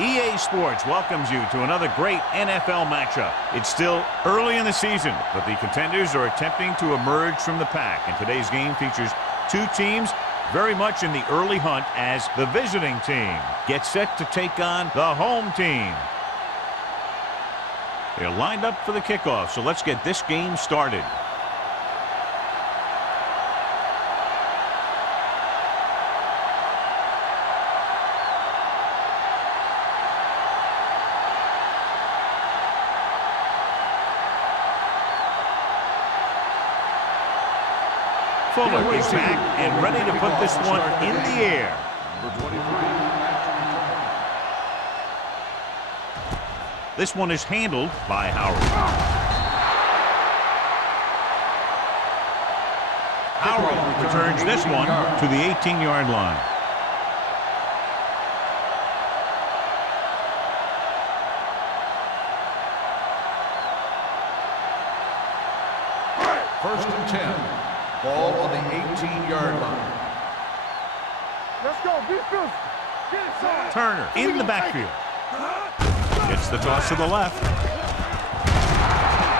EA Sports welcomes you to another great NFL matchup. It's still early in the season, but the contenders are attempting to emerge from the pack. And today's game features two teams very much in the early hunt as the visiting team gets set to take on the home team. They're lined up for the kickoff, so let's get this game started. Fuller is back and ready to put this one in the air. This one is handled by Howard. Howard returns this one to the 18-yard line. First and 10. Ball on the 18-yard line. Let's go. Be physical. Get it, son. Turner in the backfield. Gets the toss to the left.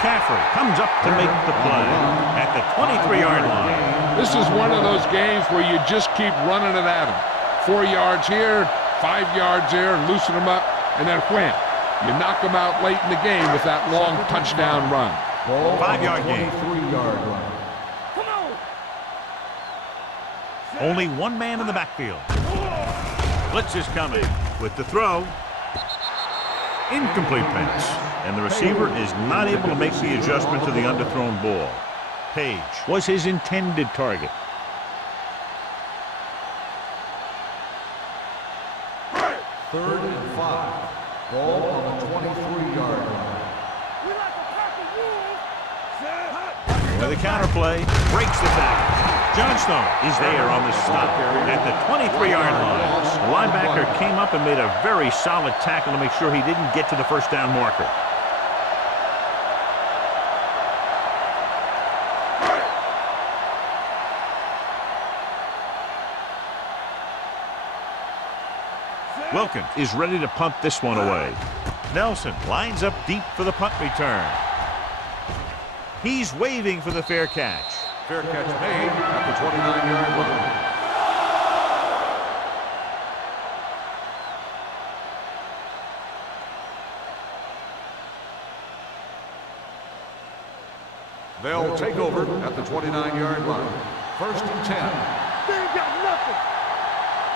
Caffrey comes up to make the play at the 23-yard line. This is one of those games where you just keep running it at them. 4 yards here, 5 yards there, and loosen them up, and then wham. You knock them out late in the game with that long touchdown run. 5-yard gain. 23-yard line. Only one man in the backfield. Blitz is coming with the throw. Incomplete pass. And the receiver is not able to make the adjustment to the underthrown ball. Page was his intended target. Third and 5. Ball on the 23-yard line. With a counter play, breaks the tackle. Johnstone is there on the stop at the 23-yard line. The linebacker came up and made a very solid tackle to make sure he didn't get to the first down marker. Wilkins is ready to punt this one away. Nelson lines up deep for the punt return. He's waving for the fair catch. Fair catch made at the 29-yard line. They'll take over at the 29-yard line. First and 10. They ain't got nothing.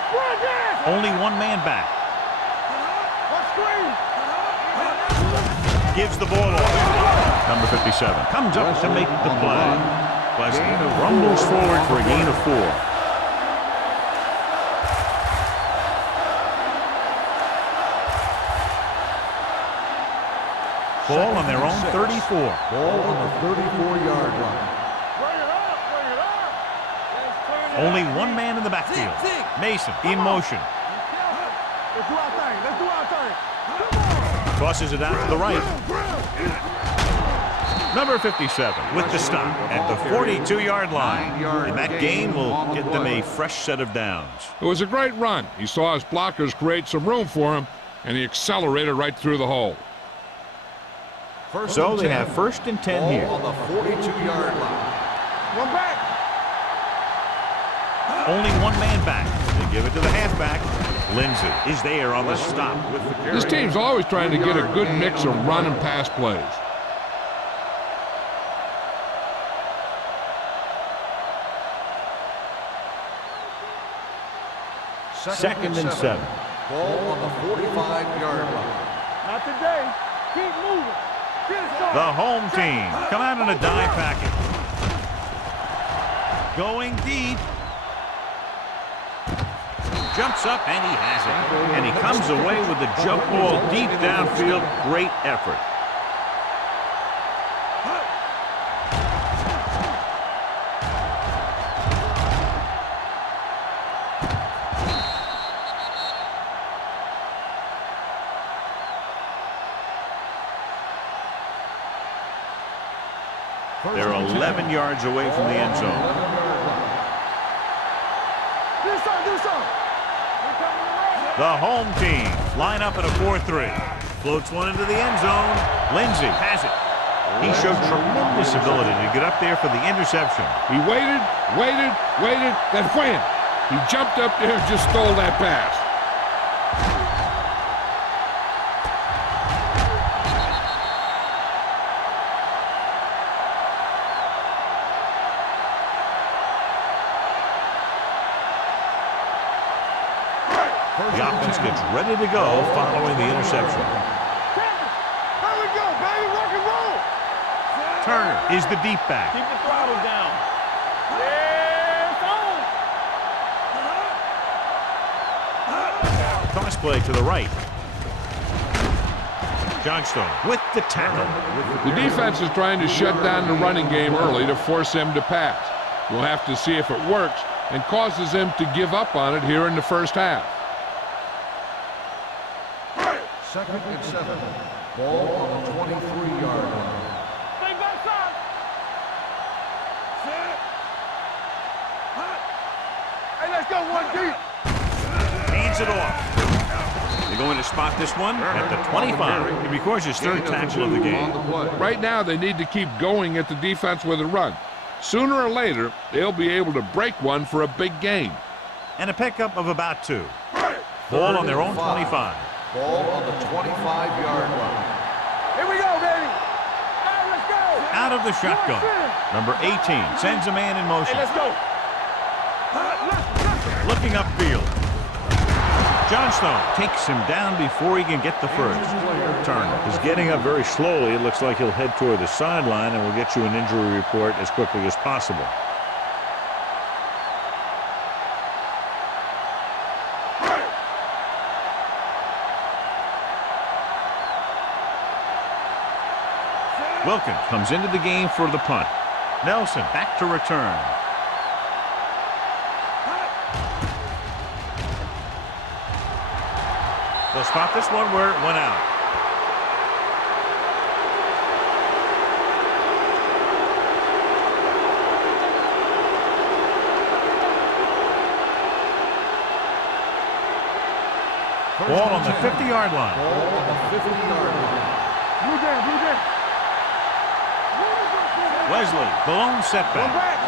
Run this. Only one man back. Gives the ball off. Number 57 comes up to make the play. Pleasant rumbles forward for a gain of 4. Ball on their own 34. Ball on the 34-yard line. Bring it up. Bring it up. Only one man in the backfield. Mason in motion. Let's do our thing. Let's do our thing. Come on. Tosses it out to the right. Number 57 with the stop at the 42-yard line. And that gain will get them a fresh set of downs. It was a great run. He saw his blockers create some room for him, and he accelerated right through the hole. So they have first and 10 here. On the 42-yard line. One back. Only one man back. They give it to the halfback. Lindsey is there on the stop with the carry. This team's always trying to get a good mix of run and pass plays. Second and 7. Ball on the 45-yard line. Not today. Keep moving. Get it, son. The home team come out in a dime package. Going deep. Jumps up and he has it. And he comes away with the jump ball deep downfield. Great effort. They're 11 yards away from the end zone. The home team Line up at a 4-3. Floats one into the end zone. Lindsey has it. He showed tremendous ability to get up there for the interception. He waited, then wham! He jumped up there and just stole that pass. The offense gets ready to go following the interception. Here we go, baby. Rock and roll. Turner is the deep back. Keep the throttle down. Yes, on. Toss play to the right. Johnstone with the tackle. The defense is trying to shut down the running game early to force him to pass. We'll have to see if it works and causes him to give up on it here in the first half. 2nd and 7. Ball on the 23-yard line. Stay backside. Hey, let's go, 1 deep. Hands it off. They're going to spot this one at the 25. It records his 3rd tackle of the game. Right now, they need to keep going at the defense with a run. Sooner or later, they'll be able to break one for a big gain. And a pickup of about 2. Ball on their own 25. Ball on the 25-yard line. Here we go, baby. Hey, let's go. Out of the shotgun. Number 18 sends a man in motion. Hey, let's go. Looking upfield. Johnstone takes him down before he can get the first. Turner is getting up very slowly. It looks like he'll head toward the sideline, and we'll get you an injury report as quickly as possible. Wilkins comes into the game for the punt. Nelson back to return. They'll spot this one where it went out. Ball on the 50-yard line. Ball on the 50-yard line. Blue jam, blue jam. Wesley, the lone setback. Back.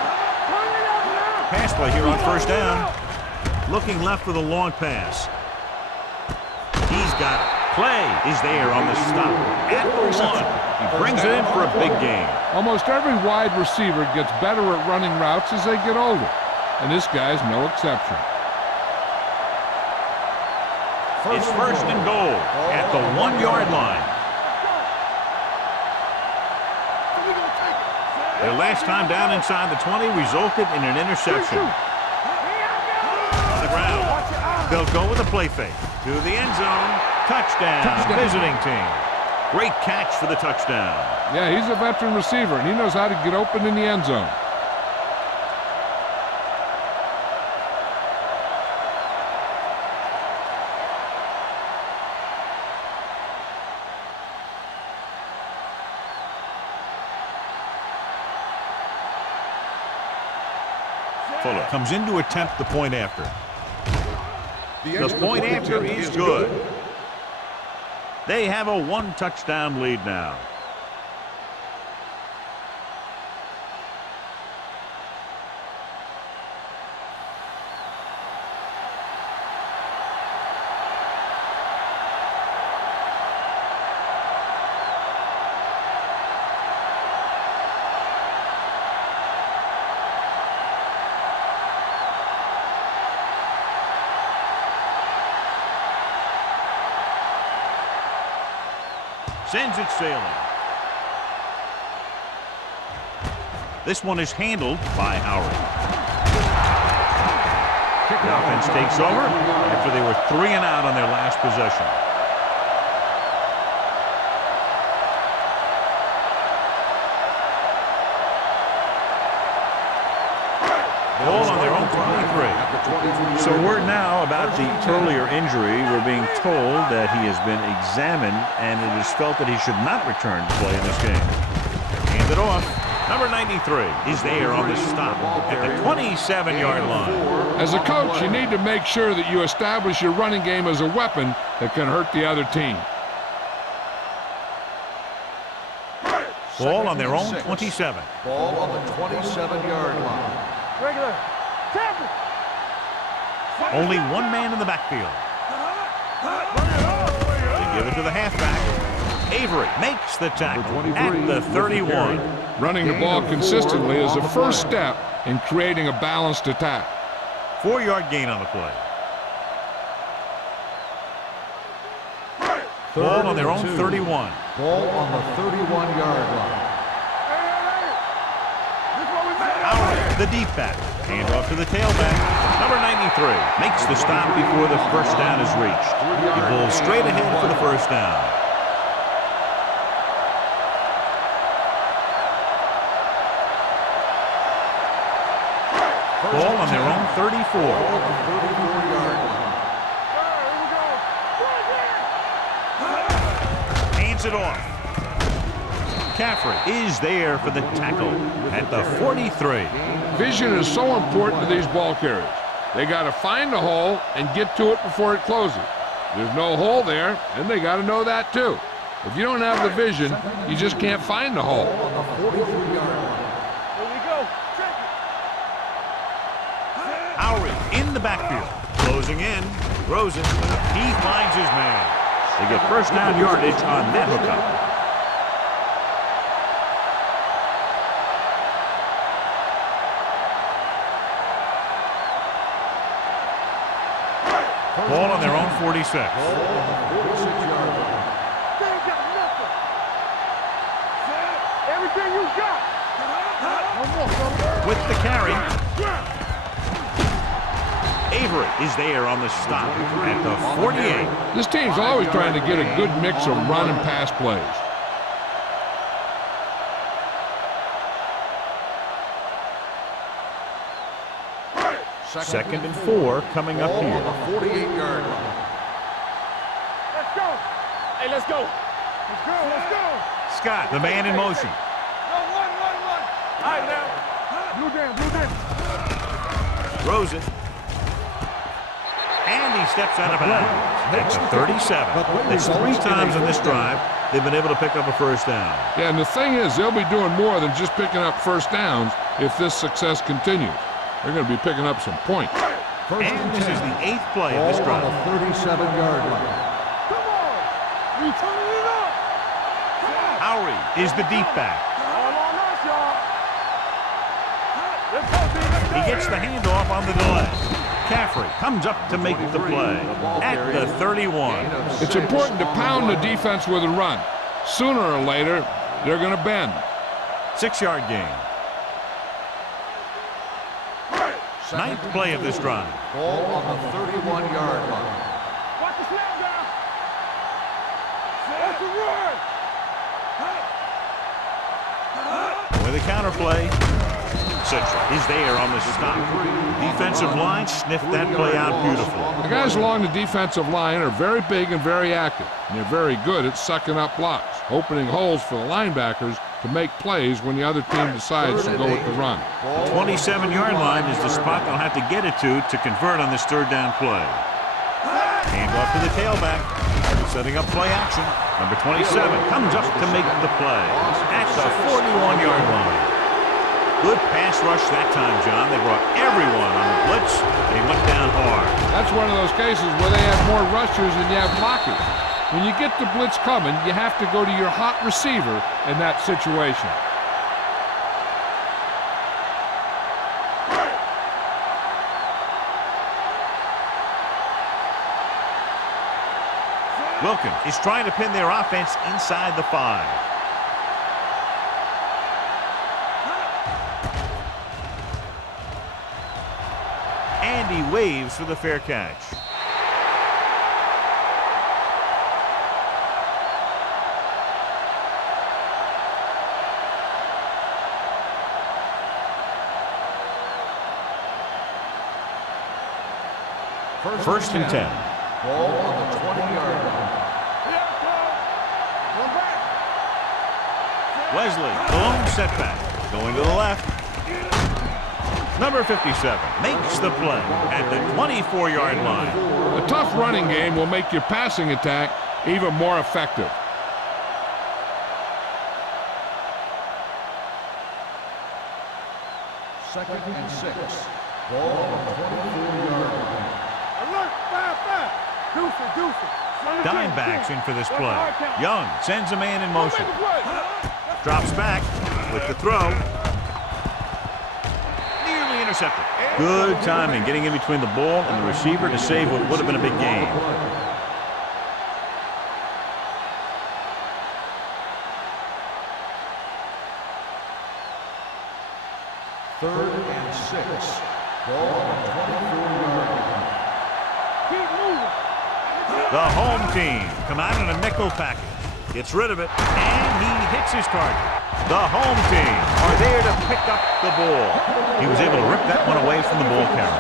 Turn it up now. Pass play here on 1st down. Looking left for the long pass. He's got it. Play is there on the stop. At the 1. He brings it in for a big gain. Almost every wide receiver gets better at running routes as they get older, and this guy's no exception. It's 1st and goal at the 1-yard line. Their last time down inside the 20 resulted in an interception. On the ground. They'll go with a play fake. To the end zone. Touchdown. Visiting team. Great catch for the touchdown. Yeah, he's a veteran receiver, and he knows how to get open in the end zone. Fuller comes in to attempt the point after. The point after is good. They have a 1-touchdown lead now. Sends it sailing. This one is handled by Howard. The offense takes over after they were 3 and out on their last possession. Ball on their own 23. So word now about the earlier injury. We're being told that he has been examined and it is felt that he should not return to play in this game. Hand it off. Number 93 is there on the stop at the 27-yard line. As a coach, you need to make sure that you establish your running game as a weapon that can hurt the other team. Ball on their own 27. Ball on the 27-yard line. Regular. Tackle. Only one man in the backfield. They give it to the halfback. Avery makes the tackle at the 31. Running the ball consistently is the first step in creating a balanced attack. 4-yard gain on the play. Ball on their own 31. Ball on the 31-yard line. The deep back. Hand off to the tailback. Number 93 makes the stop before the first down is reached. He pulls straight ahead for the first down. Ball on their own 34. Hands it off. McCaffrey is there for the tackle at the 43. Vision is so important to these ball carriers. They got to find the hole and get to it before it closes. There's no hole there, and they got to know that too. If you don't have the vision, you just can't find the hole. Howery in the backfield, closing in, throws it. He finds his man. They get first down yardage on that hookup. Ball on their own 46. They ain't got nothing. Everything you got. With the carry. Avery is there on the stop at the 48. This team's always trying to get a good mix of run and pass plays. Second and 4 coming up here. 48-yard line. Let's go. Hey, let's go. Let's go. Let's go. Scott, the man in motion. No, one. All right, now. Blue down. Throws it. And he steps out of bounds. That's 37. That's 3 times in this drive they've been able to pick up a first down. Yeah, and the thing is, they'll be doing more than just picking up first downs if this success continues. They're going to be picking up some points. And this is the 8th play of this Ball on drive. the 37-yard line. Come on. We turning it up. Howery is the deep back. All on us, y'all. Let's go, D. Let's go. He gets the handoff on the delay. McCaffrey comes up to make the play at the 31. It's important to pound the defense with a run. Sooner or later, they're going to bend. 6-yard gain. 9th play of this drive. Ball on the 31-yard line. Watch the snap down. Watch the run. With a counter play, Central is there on the stop. Defensive line sniffed that play out beautifully. The guys along the defensive line are very big and very active, and they're very good at sucking up blocks, opening holes for the linebackers to make plays when the other team decides to go with the run. The 27-yard line is the spot they'll have to get it to convert on this third down play. Hand off to the tailback. Setting up play action. Number 27 comes up to make the play at the 41-yard line. Good pass rush that time, John. They brought everyone on the blitz, and he went down hard. That's one of those cases where they have more rushers than you have blockers. When you get the blitz coming, you have to go to your hot receiver in that situation. Wilkins is trying to pin their offense inside the 5. And he waves for the fair catch. First and 10. Ball on the 20-yard line. Wesley, the lone setback. Going to the left. Number 57 makes the play at the 24-yard line. A tough running game will make your passing attack even more effective. Second and 6. Ball on the 24-yard line. Alert, 5-5. Deuce. Dimebacks in for this play. Young sends a man in motion. Drops back with the throw. Nearly intercepted. Good timing getting in between the ball and the receiver to save what would have been a big gain. Third and 6. Ball on the 24-yard line. Keep moving. The home team come out in a nickel package. Gets rid of it, and he hits his target. The home team are there to pick up the ball. He was able to rip that one away from the ball carrier.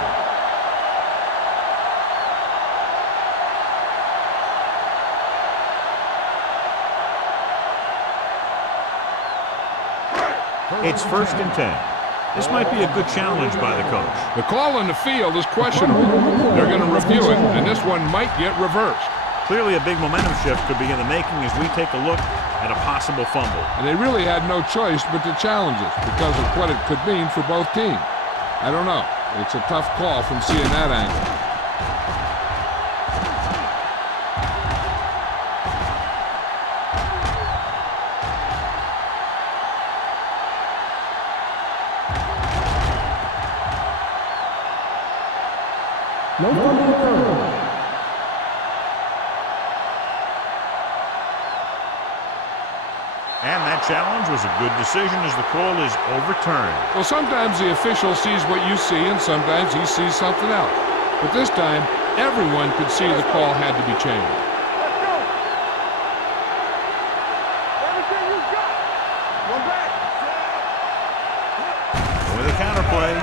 It's 1st and 10. This might be a good challenge by the coach. The call on the field is questionable. They're going to review it, and this one might get reversed. Clearly a big momentum shift could be in the making as we take a look at a possible fumble. And they really had no choice but to challenge it because of what it could mean for both teams. I don't know. It's a tough call from seeing that angle. And that challenge was a good decision as the call is overturned. Well, sometimes the official sees what you see, and sometimes he sees something else. But this time, everyone could see the call had to be changed. Let's go. Everything you got. One back. With a counterplay.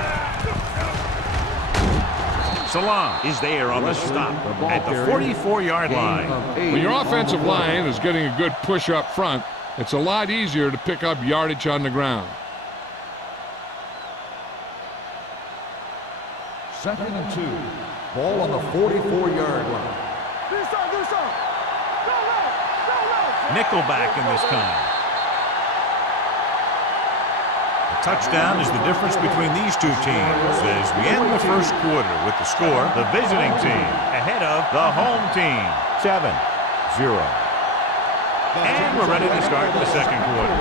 Salam is there on the stop at the 44-yard line. When your offensive line is getting a good push up front, it's a lot easier to pick up yardage on the ground. Second and 2. Ball on the 44-yard line. Do some. Go. Nickelback in this time. The touchdown is the difference between these two teams as we end the first quarter with the score, the visiting team ahead of the home team, 7-0. And we're ready to start the second quarter.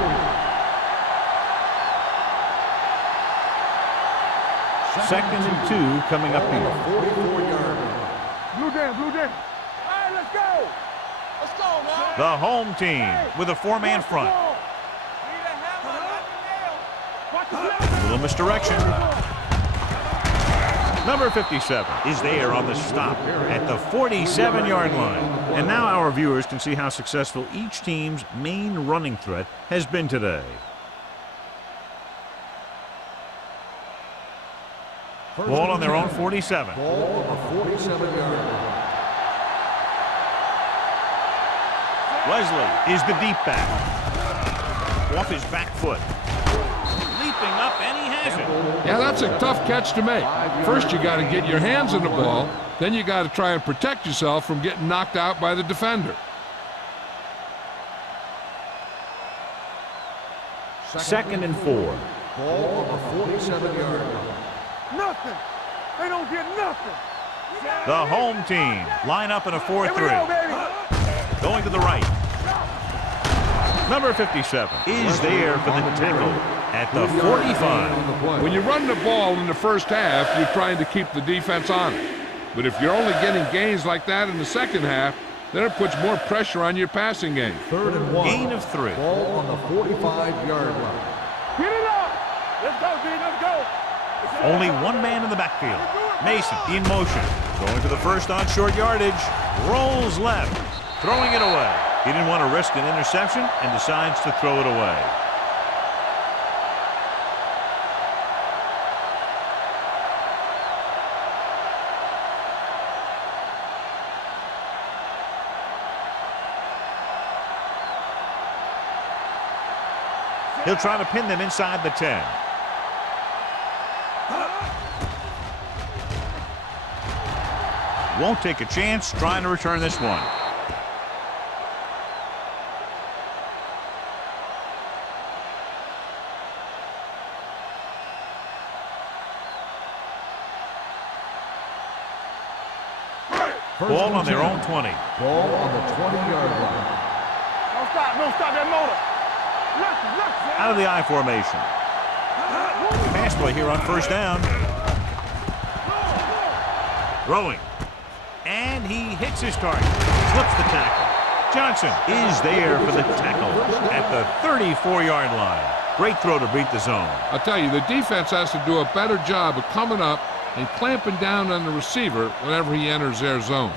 Second and 2 coming up here. 44-yard line. Blue down. All right, let's go. Let's go now. The home team with a 4-man front. A little misdirection. Number 57 is there on the stop at the 47-yard line. And now our viewers can see how successful each team's main running threat has been today. Ball on their own 47. Ball on the 47-yard line. Wesley is the deep back. Off his back foot. Leaping up, and he has it. Yeah, that's a tough catch to make. First, you got to get your hands on the ball. Then you got to try and protect yourself from getting knocked out by the defender. Second and 4. Ball on the 47-yard line. Nothing. They don't get nothing. The home team line up in a Here we go, 4-3. baby. Going to the right. Number 57 is there for the tackle at the 45. When you run the ball in the first half, you're trying to keep the defense on it. But if you're only getting gains like that in the second half, then it puts more pressure on your passing game. Third and 1. Gain of 3. Ball on the 45-yard line. Get it up. Let's go, D. Let's go. Only one man in the backfield. Mason in motion. Going to the first on short yardage. Rolls left. Throwing it away. He didn't want to risk an interception and decides to throw it away. He'll try to pin them inside the 10. Won't take a chance trying to return this one. Ball on their own 20. Ball on the 20-yard line. Don't stop that motor. Out of the I formation. Pass play here on first down. Throwing. And he hits his target. Slips the tackle. Johnson is there for the tackle at the 34-yard line. Great throw to beat the zone. I'll tell you, the defense has to do a better job of coming up and clamping down on the receiver whenever he enters their zone.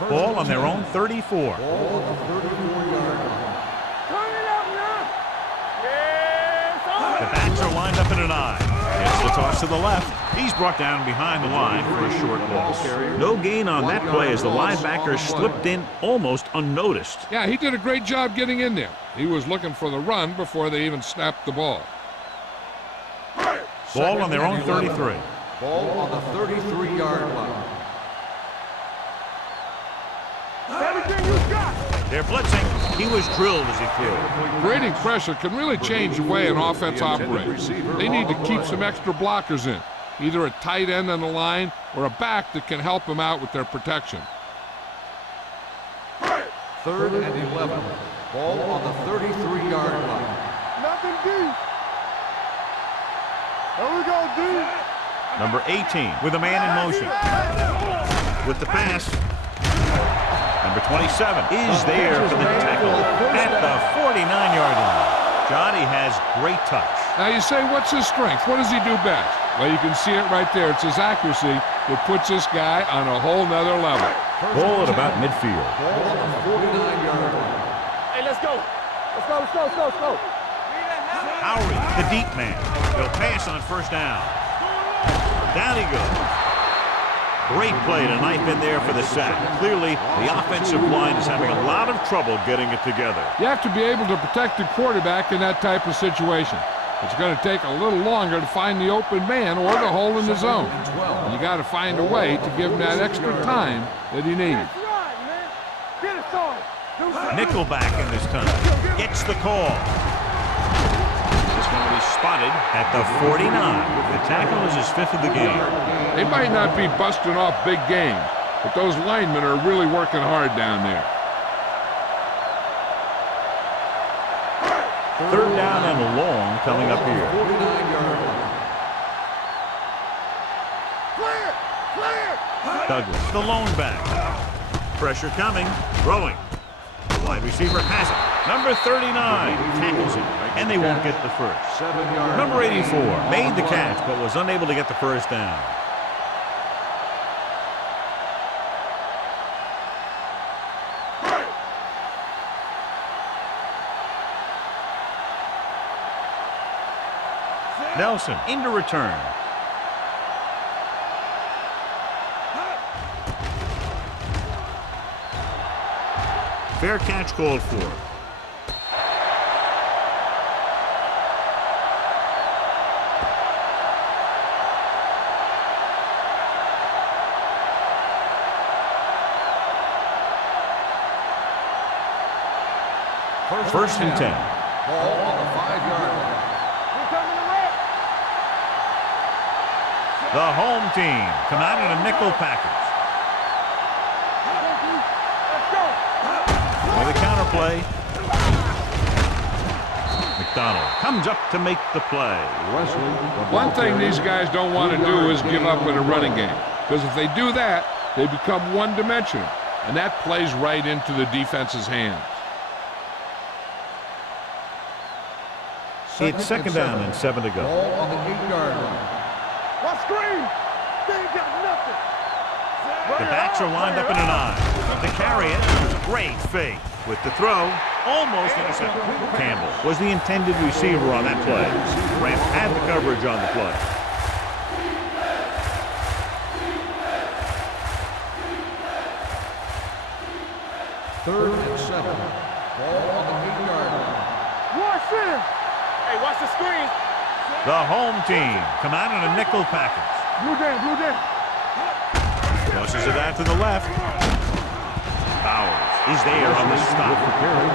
Ball on their own 34. Ball on the 34-yard line. The backs are lined up in an I. Gets the toss to the left. He's brought down behind the line for a short loss. No gain on that play as the linebacker slipped in almost unnoticed. Yeah, he did a great job getting in there. He was looking for the run before they even snapped the ball. Ball on their own 33. Ball on the 33-yard line. Everything you got. They're blitzing. He was drilled as he threw. Creating pressure can really change the way an offense operates. They need to keep some extra blockers in, either a tight end on the line or a back that can help them out with their protection. 3rd and 11. Ball on the 33-yard line. Nothing deep. There we go, D. Number 18 with a man in motion. With the pass. Number 27 is there for the tackle at the 49-yard line. Johnny has great touch. Now you say, what's his strength? What does he do best? Well, you can see it right there. It's his accuracy that puts this guy on a whole nother level. Ball at about midfield. Ball on the 49-yard line. Hey, let's go. Let's go, let's go, let's go, let's go. Howry, the deep man. He'll pass on first down. Down he goes. Great play to knife in there for the sack. Clearly, the offensive line is having a lot of trouble getting it together. You have to be able to protect the quarterback in that type of situation. It's going to take a little longer to find the open man or the hole in the zone. And you got to find a way to give him that extra time that he needs. Nickelback in this time. Gets the call. He's going to be spotted at the 49. The tackle is his 5th of the game. They might not be busting off big games, but those linemen are really working hard down there. 3rd down and long coming up here. 49-yard line. Douglas, the lone back. Pressure coming. Throwing. Wide receiver has it. Number 39 tackles him, and they won't get the first. 7-yard. Number 84 made the catch, but was unable to get the first down. Nelson into return. Fair catch called for. First and 10. Ball on the 5-yard line. The home team come out in a nickel package. With a counter play. McDonald comes up to make the play. One thing these guys don't want to do is give up in a running game, because if they do that, they become one-dimensional, and that plays right into the defense's hands. It's 2nd down and 7 to go. Ball on the 8-yard line. What screen? They ain't got nothing. The backs are lined up in an I. To carry it, great fake. With the throw, almost intercepted. Campbell was the intended receiver on that play. Grant had the coverage on the play. Third and 7. Ball on the 8-yard line. Watch this. Hey, watch the screen. The home team come out in a nickel package. Blue jam, blue jam. Tosses it out to the left. Bowers is there on the stop.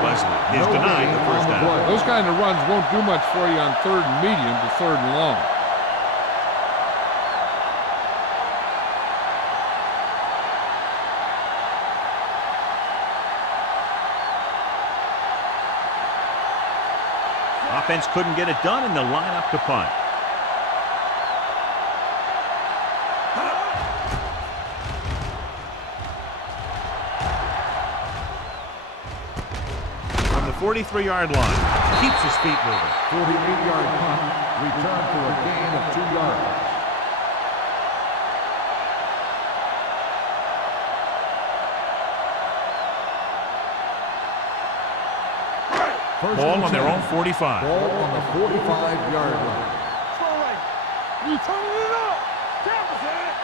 Wesley is denied the first down. Those kind of runs won't do much for you on 3rd and medium to 3rd and long. Offense couldn't get it done, and they'll line up to punt. From the 43-yard line, keeps his feet moving. 48-yard punt, return for a gain of 2 yards. Ball on their own 45. Ball on the 45-yard line. Slow right. You turning it up. Campus in it.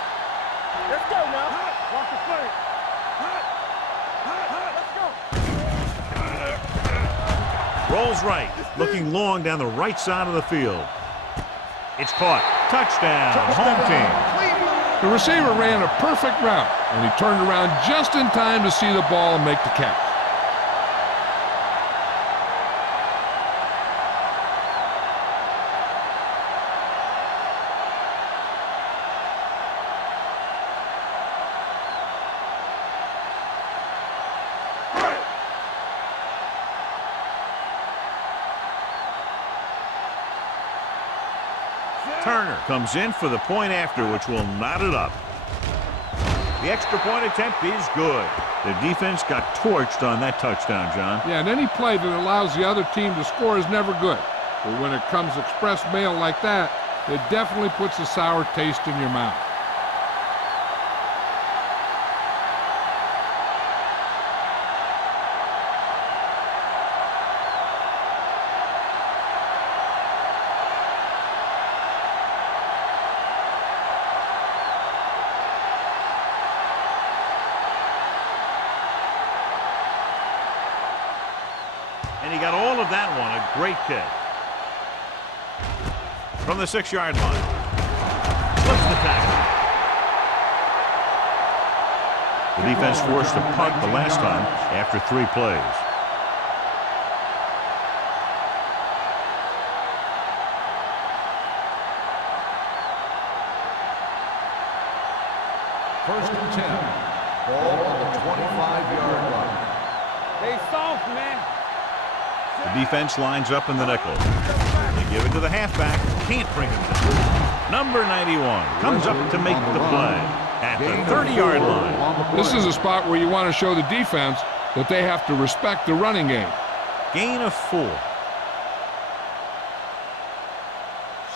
Let's go now. Watch the flank. Let's go. Rolls right, looking long down the right side of the field. It's caught. Touchdown, home team. The receiver ran a perfect route, and he turned around just in time to see the ball and make the catch. Turner comes in for the point after, which will knot it up. The extra point attempt is good. The defense got torched on that touchdown, John. Yeah, and any play that allows the other team to score is never good. But when it comes express mail like that, it definitely puts a sour taste in your mouth. And he got all of that one. A great kick. From the 6-yard line. Flips the tackle. The defense forced a punt the last time after 3 plays. First and 10. Ball on the 25-yard line. They soft, man. The defense lines up in the nickel. They give it to the halfback. Can't bring him down. Number 91 comes up to make the play at the 30-yard line. This is a spot where you want to show the defense that they have to respect the running game. Gain of 4.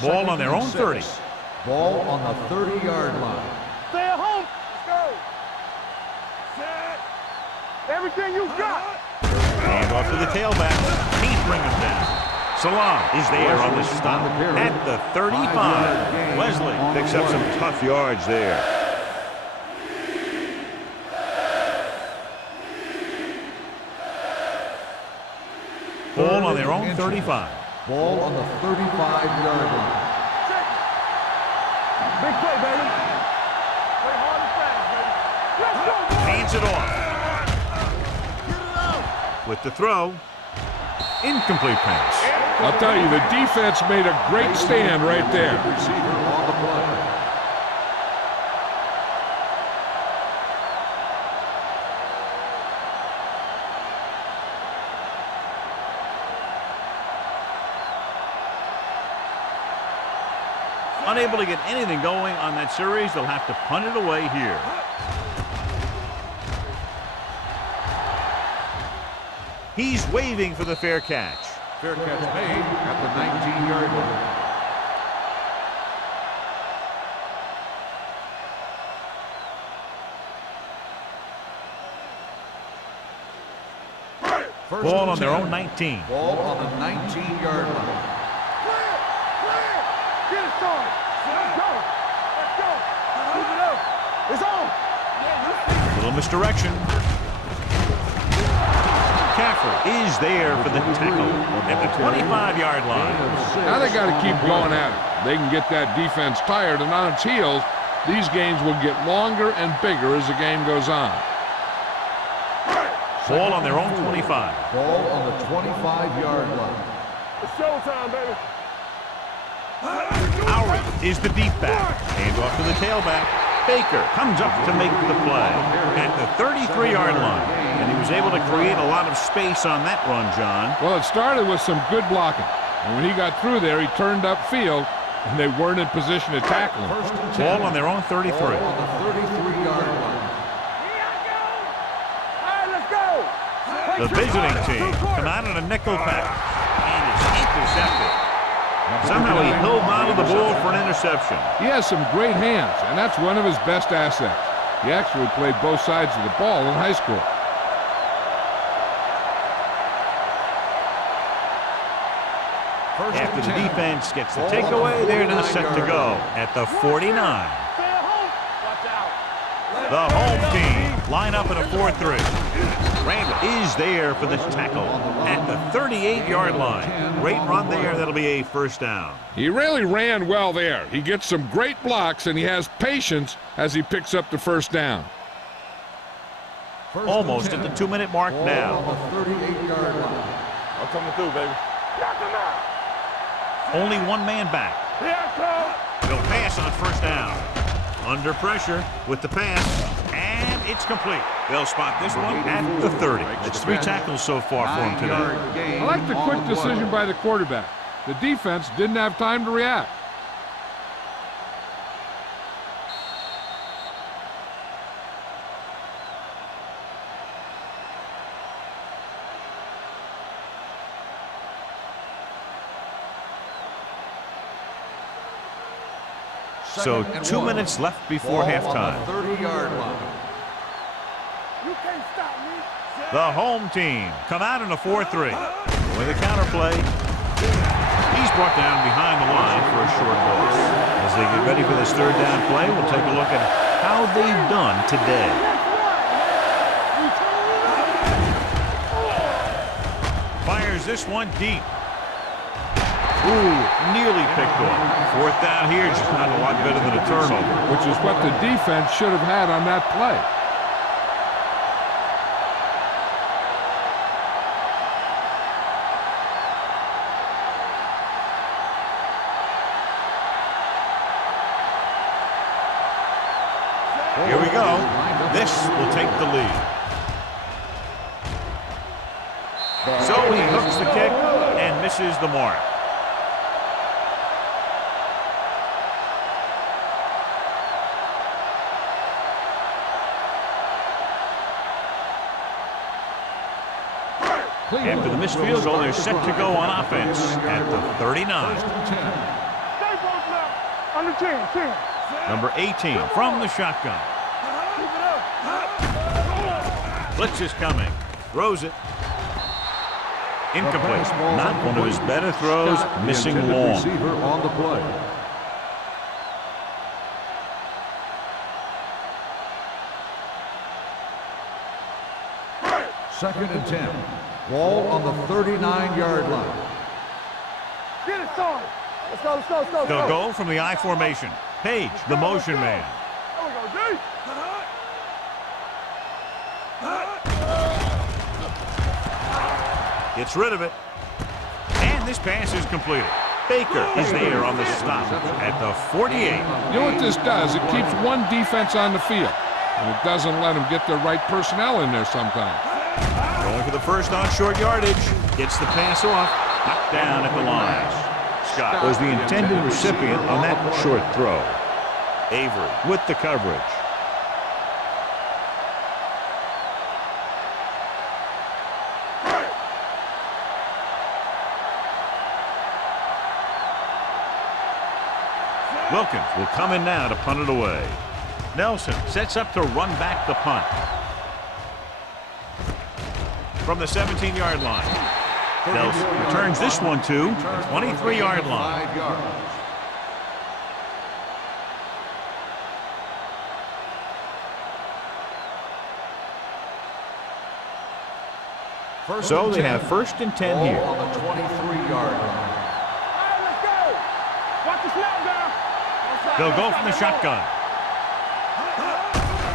Ball on their own 30. Ball on the 30-yard line. Stay at home. Let's go. Set. Everything you got. Hand off to the tailback. Can't bring him down. Salam is there on the stop at the 35. Wesley picks up some tough yards there. Ball on their own 35. Ball on the 35-yard line. Big play, baby. Play hard and fast, baby. Let's go, boy. Hands it off. With the throw. Incomplete pass. I'll tell you, the defense made a great stand right there. Receiver on the play. Unable to get anything going on that series, they'll have to punt it away here. He's waving for the fair catch. Fair catch made at the 19-yard line. Ball on their own 19. Ball on the 19-yard line. Clear. Clear. Get it started. Let's go. Let's go. Move it up. It's on. Little misdirection. McCaffrey is there for the tackle at the 25-yard line. Now they got to keep going at it. They can get that defense tired and on its heels. These games will get longer and bigger as the game goes on. Ball on their own 25. Ball on the 25-yard line. It's showtime, baby. Howard is the deep back. Hand off to the tailback. Baker comes up to make the play at the 33-yard line. And he was able to create a lot of space on that run, John. Well, it started with some good blocking. And when he got through there, he turned upfield, and they weren't in position to tackle him. Ball on their own 33. Ball on the 33-yard line. The visiting team come out in a nickel pack, and it's intercepted. Somehow he held on to the ball for an interception. He has some great hands, and that's one of his best assets. He actually played both sides of the ball in high school. After the defense gets the takeaway, they're now set to go at the 49. The home team line up in a 4-3. Randall is there for the tackle at the 38-yard line. Great run there. That'll be a first down. He really ran well there. He gets some great blocks, and he has patience as he picks up the first down. Almost at the 2-minute mark now. On the 38-yard line. I'm coming through, baby. Only one man back. They'll pass on first down. Under pressure with the pass, and it's complete. They'll spot this one at the 30. It's 3 tackles so far for him today. I like the quick decision by the quarterback. The defense didn't have time to react. So 2 minutes left before halftime. 30-yard line. You can't stop me. The home team come out in a 4-3. With a counter play. He's brought down behind the line for a short loss. As they get ready for this third down play, we'll take a look at how they've done today. Fires this one deep. Ooh, nearly picked off. Fourth down here, just not a lot better than a turnover. Which is what the defense should have had on that play. Here we go. This will take the lead. So he hooks the kick and misses the mark. After the missed field goal, they're set to go on offense at the 39. Under 10. Number 18 from the shotgun. Blitz is coming. Throws it. Incomplete. Not one of his better throws. Missing long. Receiver on the play. Second and 10. Ball on the 39-yard line. Get it started. Let's go. They'll go from the I formation. Page, the motion man. There we go, D. Gets rid of it. And this pass is completed. Baker is there on the stop at the 48. You know what this does? It keeps one defense on the field, and it doesn't let them get the right personnel in there sometimes. Going for the first on short yardage. Gets the pass off. Knocked down at the line. Scott was the intended recipient on that short throw. Avery with the coverage. Wilkins will come in now to punt it away. Nelson sets up to run back the punt. From the 17-yard line. Nelson returns this one to the 23-yard line. 5 yards. So they have 1st and 10 Ball here. on the 23-yard line. All right, let's go. Watch the snap down. They'll go from the shotgun.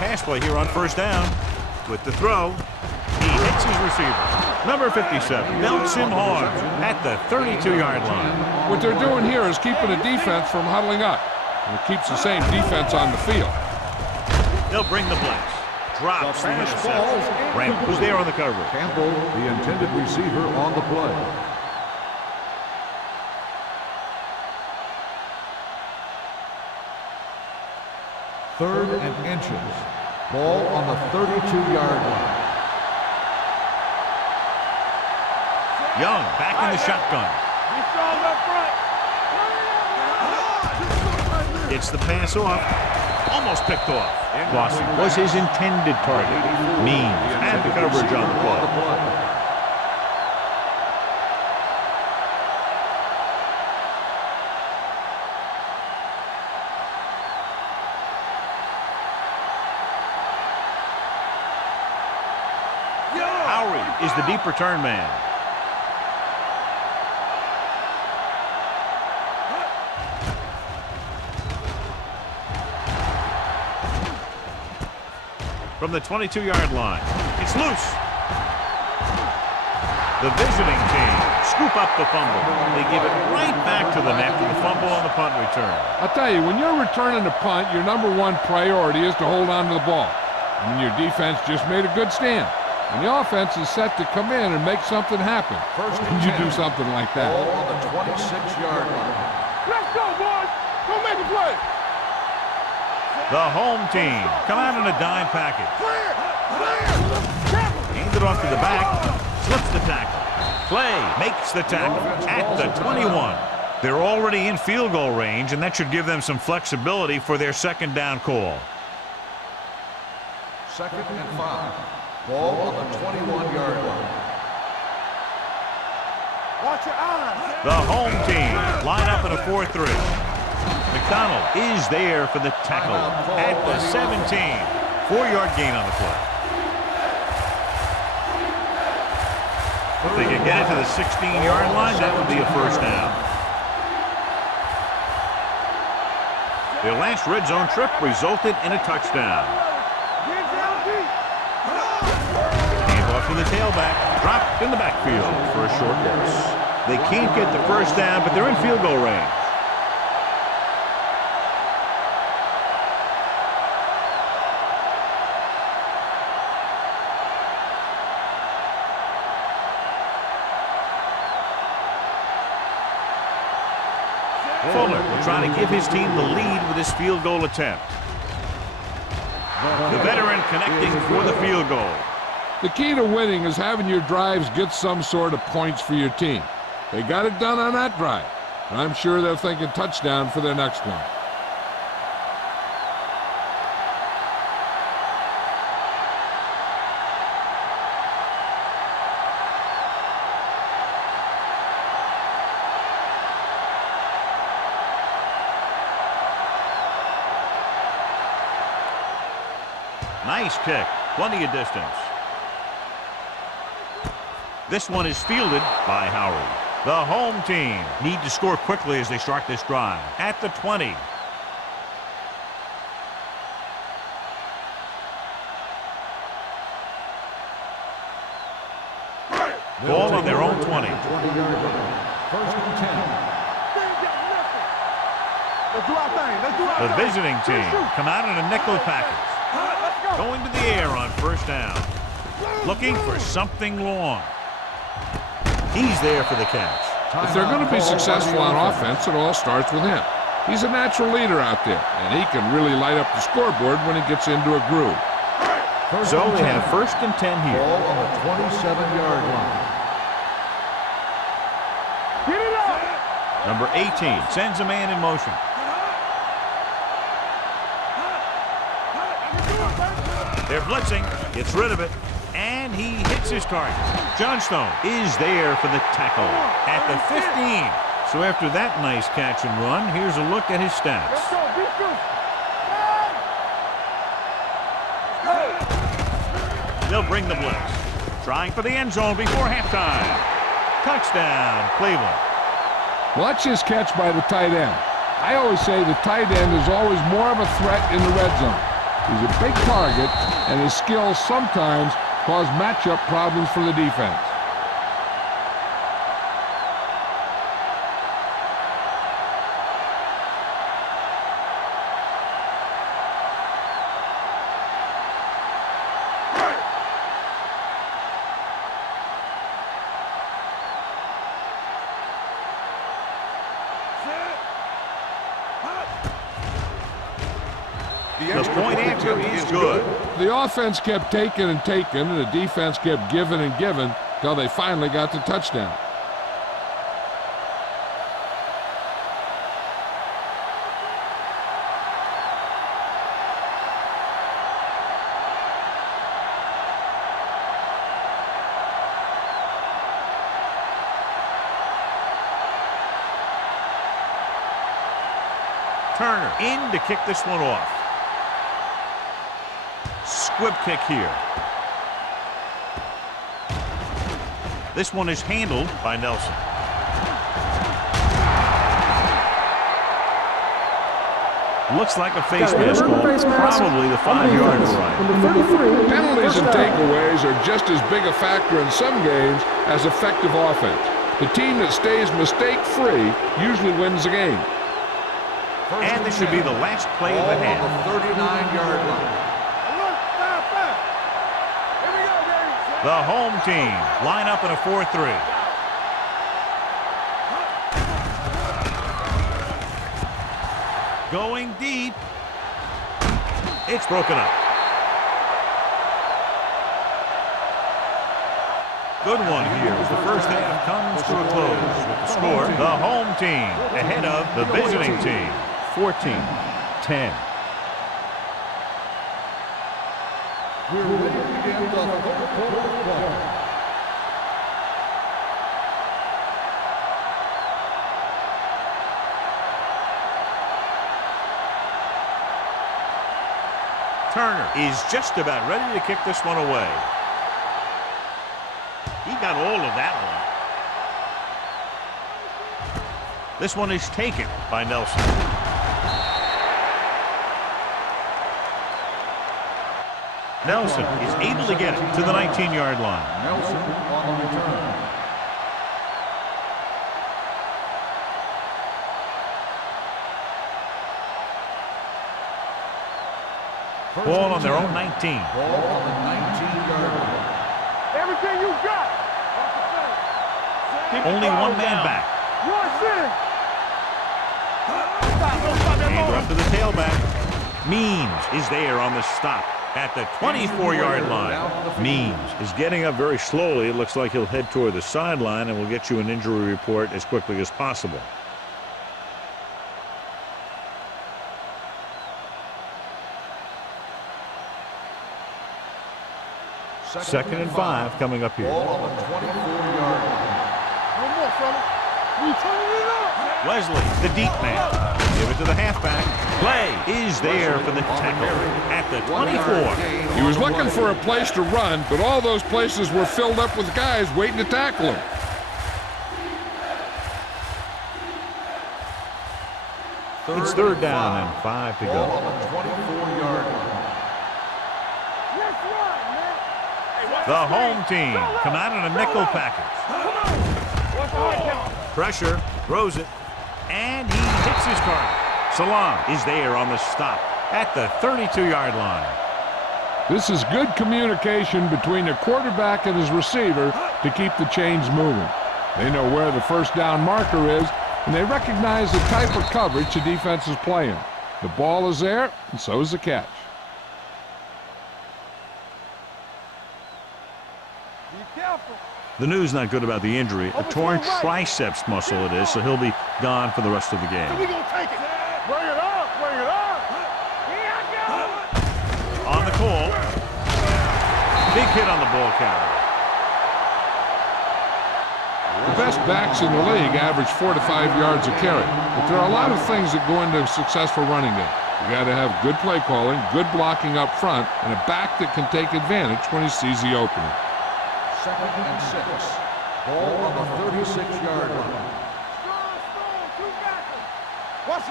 Pass play here on 1st down. With the throw, he hits his receiver. Number 57 belts him hard at the 32-yard line. What they're doing here is keeping the defense from huddling up. And it keeps the same defense on the field. They'll bring the blitz. Drops the interception. Ramp was there on the coverage. Campbell, the intended receiver, on the play. Third and inches. Ball on the 32-yard line. Young back in the shotgun. Be strong up front. Gets the pass off. Almost picked off. Glossy was his intended target. Means had the coverage on the play. Is the deep return man. From the 22-yard line. It's loose. The visiting team scoop up the fumble. They give it right back to them after the fumble on the punt return. I'll tell you, when you're returning a punt, your #1 priority is to hold on to the ball. And your defense just made a good stand. And the offense is set to come in and make something happen. And you do something like that. Ball on the 26-yard line. Let's go, boys. Go make a play. The home team come out in a dime package. Clear. Hands it off to the back. Slips the tackle. Clay makes the tackle at the 21. They're already in field goal range, and that should give them some flexibility for their 2nd down call. 2nd and 5. Ball on the 21-yard line. Watch your eyes. The home team line up in a 4-3. McDonald is there for the tackle at the 17. 4-yard gain on the play. If they can get it to the 16-yard line, that would be a 1st down. Their last red zone trip resulted in a touchdown. To the tailback, dropped in the backfield for a short loss. They can't get the 1st down, but they're in field goal range. Fuller will try to give his team the lead with his field goal attempt. The veteran connecting for the field goal. The key to winning is having your drives get some sort of points for your team. They got it done on that drive, and I'm sure they're thinking touchdown for their next one. Nice kick. Plenty of distance. This one is fielded by Howard. The home team need to score quickly as they start this drive. At the 20. Ball on their own 20. 20-yard line. 1st and 10. Let's do our thing. Let's do our The thing. visiting team come out in a nickel package. Let's go. Going to the air on 1st down. Looking for something long. He's there for the catch. If they're going to be successful on offense, it all starts with him. He's a natural leader out there, and he can really light up the scoreboard when he gets into a groove. So they have 1st and 10 here. Ball on the 27-yard line. Get it up. Number 18 sends a man in motion. They're blitzing, gets rid of it, and he hits his target. Johnstone is there for the tackle at the 15. So after that nice catch and run, here's a look at his stats. Let's go. Be true. They'll bring the blitz. trying for the end zone before halftime. Touchdown, Cleveland. Watch this catch by the tight end. I always say the tight end is always more of a threat in the red zone. He's a big target, and his skills sometimes cause matchup problems for the defense. The point after is good. The offense kept taking and taking, and the defense kept giving and giving until they finally got the touchdown. Turner in to kick this one off. Squib kick here. This one is handled by Nelson. Looks like a face mask call, probably the 5-yard line. Penalties and takeaways are just as big a factor in some games as effective offense. The team that stays mistake-free usually wins the game. And this should be the last play of the half. On the 39-yard line. The home team line up in a 4-3. Going deep. It's broken up. Good one here as the first half comes to a close with the score. The home team ahead of the visiting team. 14-10. We're ready to begin the third quarter of play. Turner is just about ready to kick this one away. He got all of that one. This one is taken by Nelson. Nelson is able to get it to the 19-yard line. Nelson on the return. Ball on their own 19. Ball on the 19-yard line. Everything you got. Only one man back. Hand up to the tailback. Means is there on the stop at the 24-yard line. Means is getting up very slowly. It looks like he'll head toward the sideline, and we'll get you an injury report as quickly as possible. Second and 5 coming up here. Ball on the 24-yard line. No more, fella. We turning it up. Wesley, the deep man. Give it to the halfback. Play is there for the tackle at the 24. He was looking for a place to run, but all those places were filled up with guys waiting to tackle him. It's third down and 5 to Ball go. on the 24-yard line. The home team come out in a nickel package. Pressure, throws it, and he hits his target. Salam is there on the stop at the 32-yard line. This is good communication between the quarterback and his receiver to keep the chains moving. They know where the first down marker is, and they recognize the type of coverage the defense is playing. The ball is there, and so is the catch. The news not good about the injury. A torn triceps muscle it is, so he'll be gone for the rest of the game. We gonna take it. Bring it up. Bring it up. On the call. Big hit on the ball carrier. The best backs in the league average 4 to 5 yards a carry, but there are a lot of things that go into a successful running game. You got to have good play calling, good blocking up front, and a back that can take advantage when he sees the opening. Second and 6. Ball on the 36-yard line.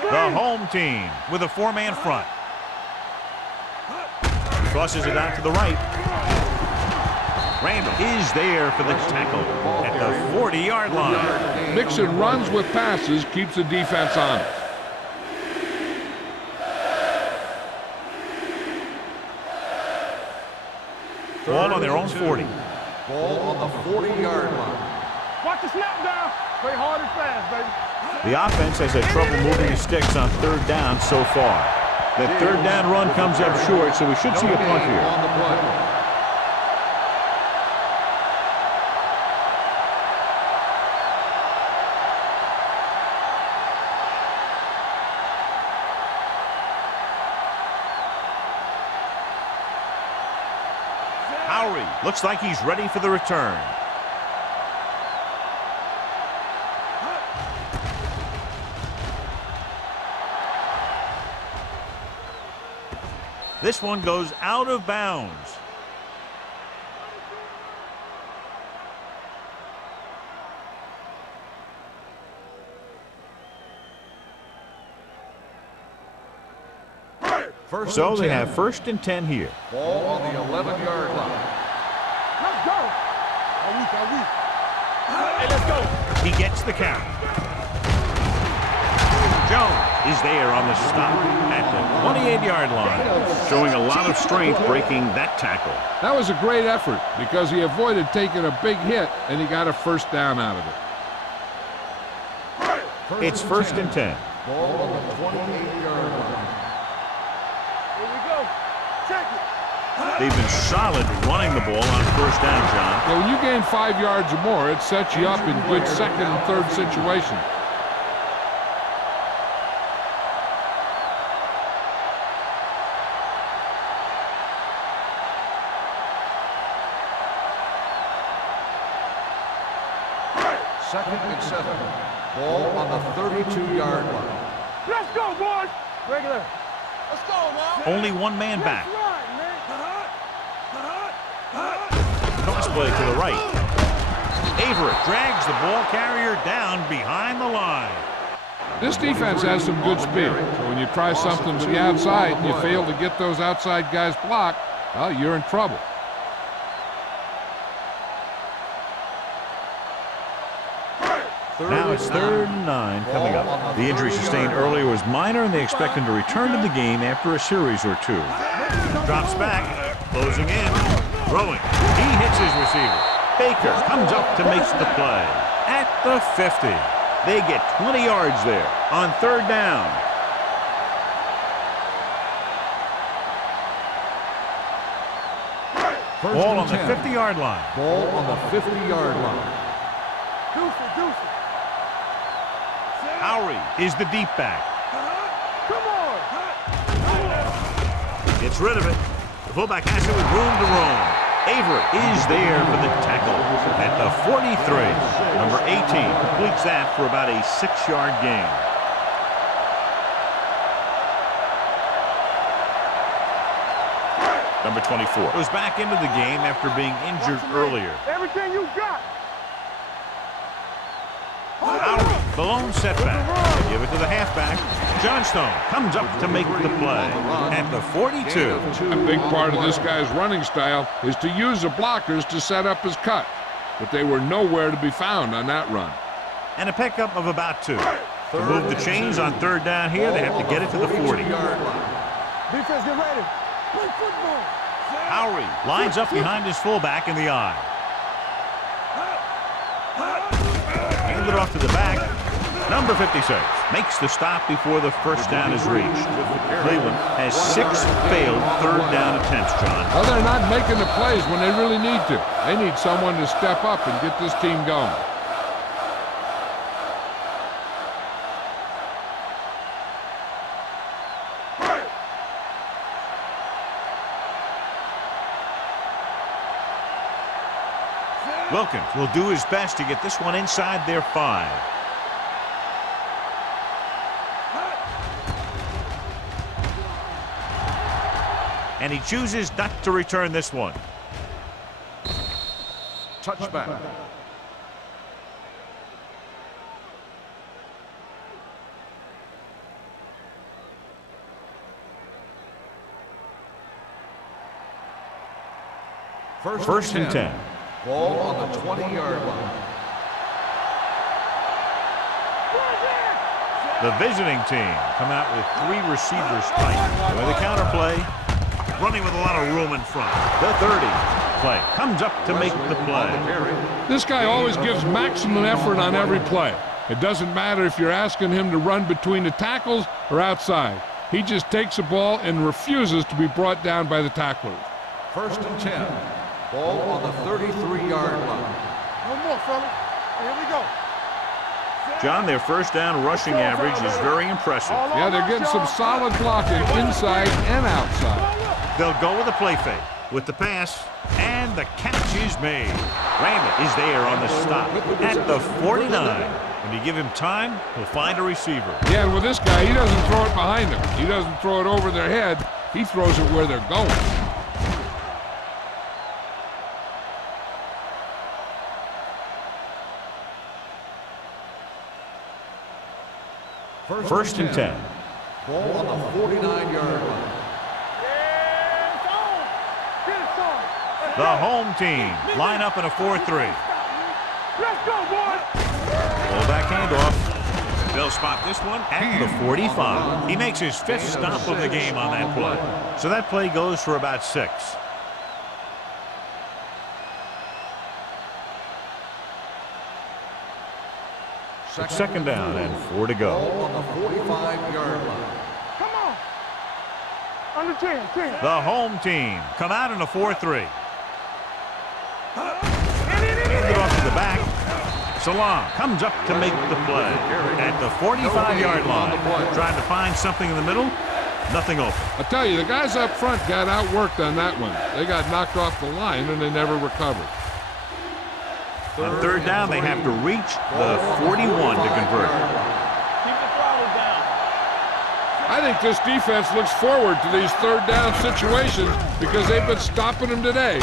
The home team with a four-man front. Crosses it out to the right. Randall is there for the tackle at the 40-yard line. Mixing runs with passes keeps the defense honest. Ball on their own 40. Ball on the 40-yard line. Watch the snap down. Play hard and fast, baby. The offense has had trouble moving the sticks on third down so far. That third down run comes up short, so we should see a punt here. On the play. Howry looks like he's ready for the return. This one goes out of bounds. So they have 1st and 10 here. Ball on the 11-yard line. Let's go. Hey, let's go. He gets the count. Jones is there on the stop at the 28-yard line, showing a lot of strength breaking that tackle. That was a great effort because he avoided taking a big hit and he got a first down out of it. It's 1st and 10. Ball on the 28-yard line. Here we go. Check it. They've been solid running the ball on first down, John. Now, when you gain 5 yards or more, it sets you up in good second and third situations. Second and 7. Ball on the 32-yard line. Let's go, boys. Regular. Let's go, man. Only one man back. That's right, man. Cross play to the right. Averett drags the ball carrier down behind the line. This defense has some good speed, so when you try something to the outside and you fail to get those outside guys blocked, well, you're in trouble. Now it's 3rd and 9 coming up. The injury sustained earlier was minor, and they expect him to return to the game after a series or two. Drops back, closing in, throwing. He hits his receiver. Baker comes up to make the play at the 50. They get 20 yards there on 3rd down. Ball on the 50-yard line. Ball on the 50-yard line. Deuce it. Howry is the deep back. Come on. Gets rid of it. The fullback has it with room to roam. Averett is there for the tackle at the 43. Number 18 completes that for about a 6-yard gain. Number 24 goes back into the game after being injured earlier. Everything you got. Howry, the lone setback. They give it to the halfback. Johnstone comes up to make the play at the 42. A big part of this guy's running style is to use the blockers to set up his cut, but they were nowhere to be found on that run. And a pickup of about 2. To move the chains on 3rd down here, they have to get it to the 40. Defense, get ready. Play football. Howry lines up behind his fullback in the eye. Hand it off to the back. Number 56 makes the stop before the first down is reached. Cleveland has 6 failed 3rd down attempts, John. Well, they're not making the plays when they really need to. They need someone to step up and get this team going. Wilkins will do his best to get this one inside their 5. And he chooses not to return this one. touchback. First and 10. Ball on the 20-yard line. The visiting team come out with 3 receivers tight. With a counter play, running with a lot of room in front. The 30 play comes up to make the play. This guy always gives maximum effort on every play. It doesn't matter if you're asking him to run between the tackles or outside. He just takes the ball and refuses to be brought down by the tacklers. First and 10. Ball on the 33-yard line. No more, fellas. Here we go. John, their first down rushing average is very impressive. Yeah, they're getting some solid blocking inside and outside. They'll go with a play fake with the pass, and the catch is made. Raymond is there on the stop at the 49. When you give him time, he'll find a receiver. Yeah, and with this guy, he doesn't throw it behind them. He doesn't throw it over their head. He throws it where they're going. First and 10. Ball on the 49-yard line. The home team line up in a 4-3. Let's go, boy. Fullback handoff. They'll spot this one at the 45. He makes his 5th stop of the game on that play. So that play goes for about 6. It's second down and 4 to go. Ball on the 45-yard line. Come on. Under 10, 10. The home team come out in a 4-3. Hand it off to the back. Salam comes up to make the play at the 45-yard line. Trying to find something in the middle. Nothing open. I tell you, the guys up front got outworked on that one. They got knocked off the line and they never recovered. On third down, they have to reach the 41 to convert. Keep the throttle down. I think this defense looks forward to these third down situations because they've been stopping them today.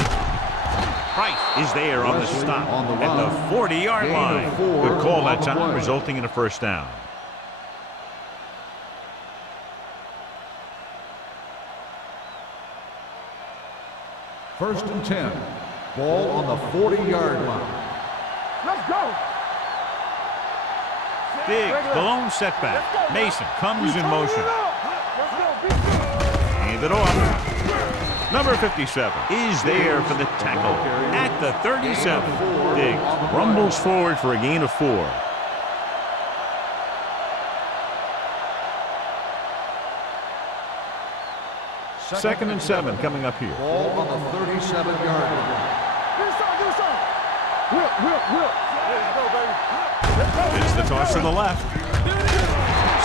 Price is there on the stop at the 40-yard line. Good call that time, resulting in a first down. First and 10. Ball on the 40-yard line. Let's go. Big blown setback. Mason comes in motion. Let's go. Be good. Hand it off. Number 57 is there for the tackle at the 37. Diggs rumbles forward for a gain of 4. Second and 7 coming up here. Ball on the 37-yard line. Do something. Whip. Let's go, baby. Let's go. It's the toss to the left.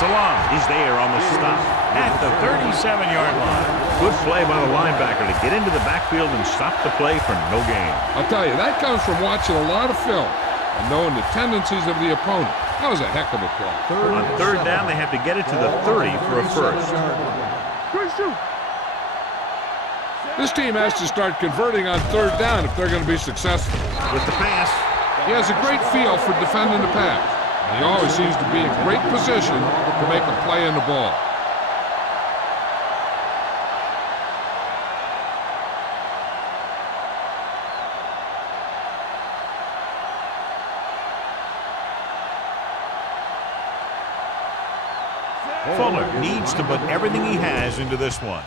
Salam is there on the stop at the 37-yard line. Good play by the linebacker to get into the backfield and stop the play for no gain. I'll tell you, that comes from watching a lot of film and knowing the tendencies of the opponent. That was a heck of a play. On third down, they have to get it to the 30 for a first. Good shoot. This team has to start converting on third down if they're going to be successful. With the pass, He has a great feel for defending the pass. And he always seems to be in great position to make a play on the ball. Fuller needs to put everything he has into this one.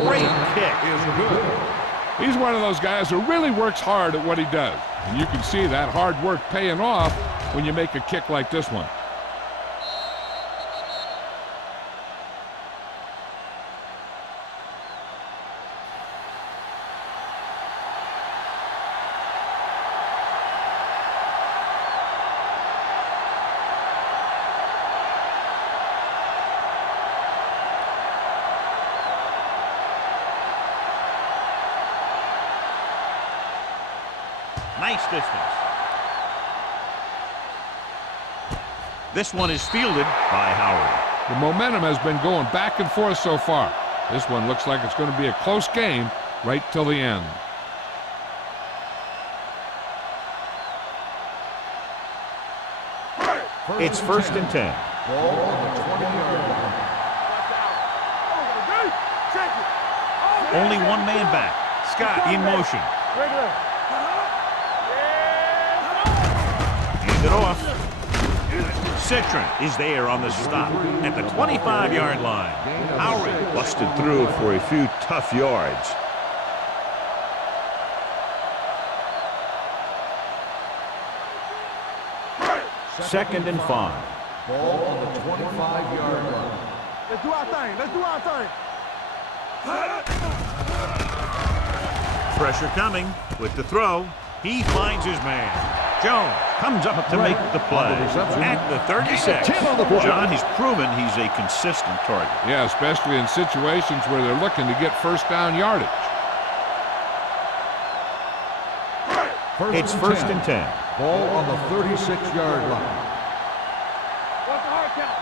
Great kick. He's one of those guys who really works hard at what he does. And you can see that hard work paying off when you make a kick like this one. Nice distance. This one is fielded by Howard. The momentum has been going back and forth so far. This one looks like it's going to be a close game right till the end. It's first and 10. Ball on the 20-yard line. Only one man back. Scott in motion. Hand it off. Citron is there on the stop at the 25-yard line. Howry busted through for a few tough yards. Second and 5. Ball on the 25-yard line. Let's do our thing. Let's do our thing. Pressure coming with the throw. He finds his man. Jones comes up to make the play at the 36. John, he's proven he's a consistent target. Yeah, especially in situations where they're looking to get first down yardage. It's first and 10. Ball on the 36-yard line. What's the hard count?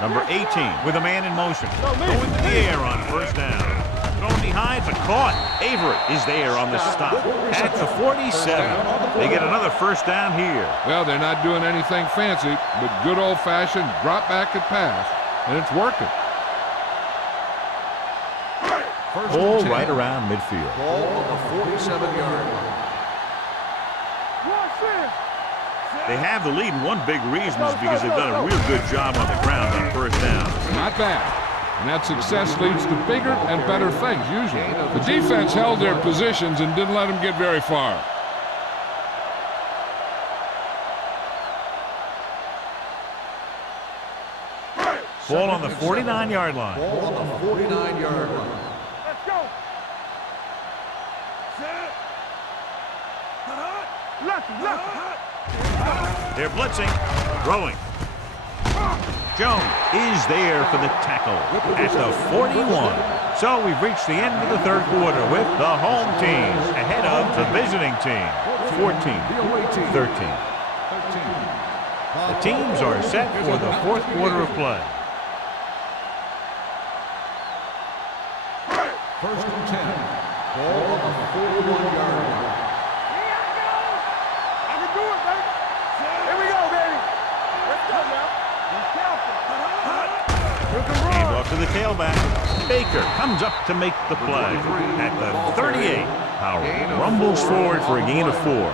Number 18 with a man in motion. Going to the air on first down. Thrown behind but caught. Avery is there on the stop at the 47. They get another first down here. Well, they're not doing anything fancy, but good old-fashioned drop back and pass, and it's working. Ball right around midfield. Ball on the 47-yard line. They have the lead, and one big reason is because they've done a real good job on the ground on first down. Not bad. And that success leads to bigger and better things, usually. The defense held their positions and didn't let them get very far. Ball on the 49-yard line. Ball on the 49-yard line. Let's go. Lefty. They're blitzing. Throwing. Jones is there for the tackle at the 41. So we've reached the end of the third quarter with the home team ahead of the visiting team. 14-13. The teams are set for the fourth quarter of play. First and 10. Ball on the 41-yard line. I can do it, baby. Here we go, baby. Let's go now. Be careful. Hand off to the tailback. Baker comes up to make the play at the 38. Howard rumbles forward for a gain of 4.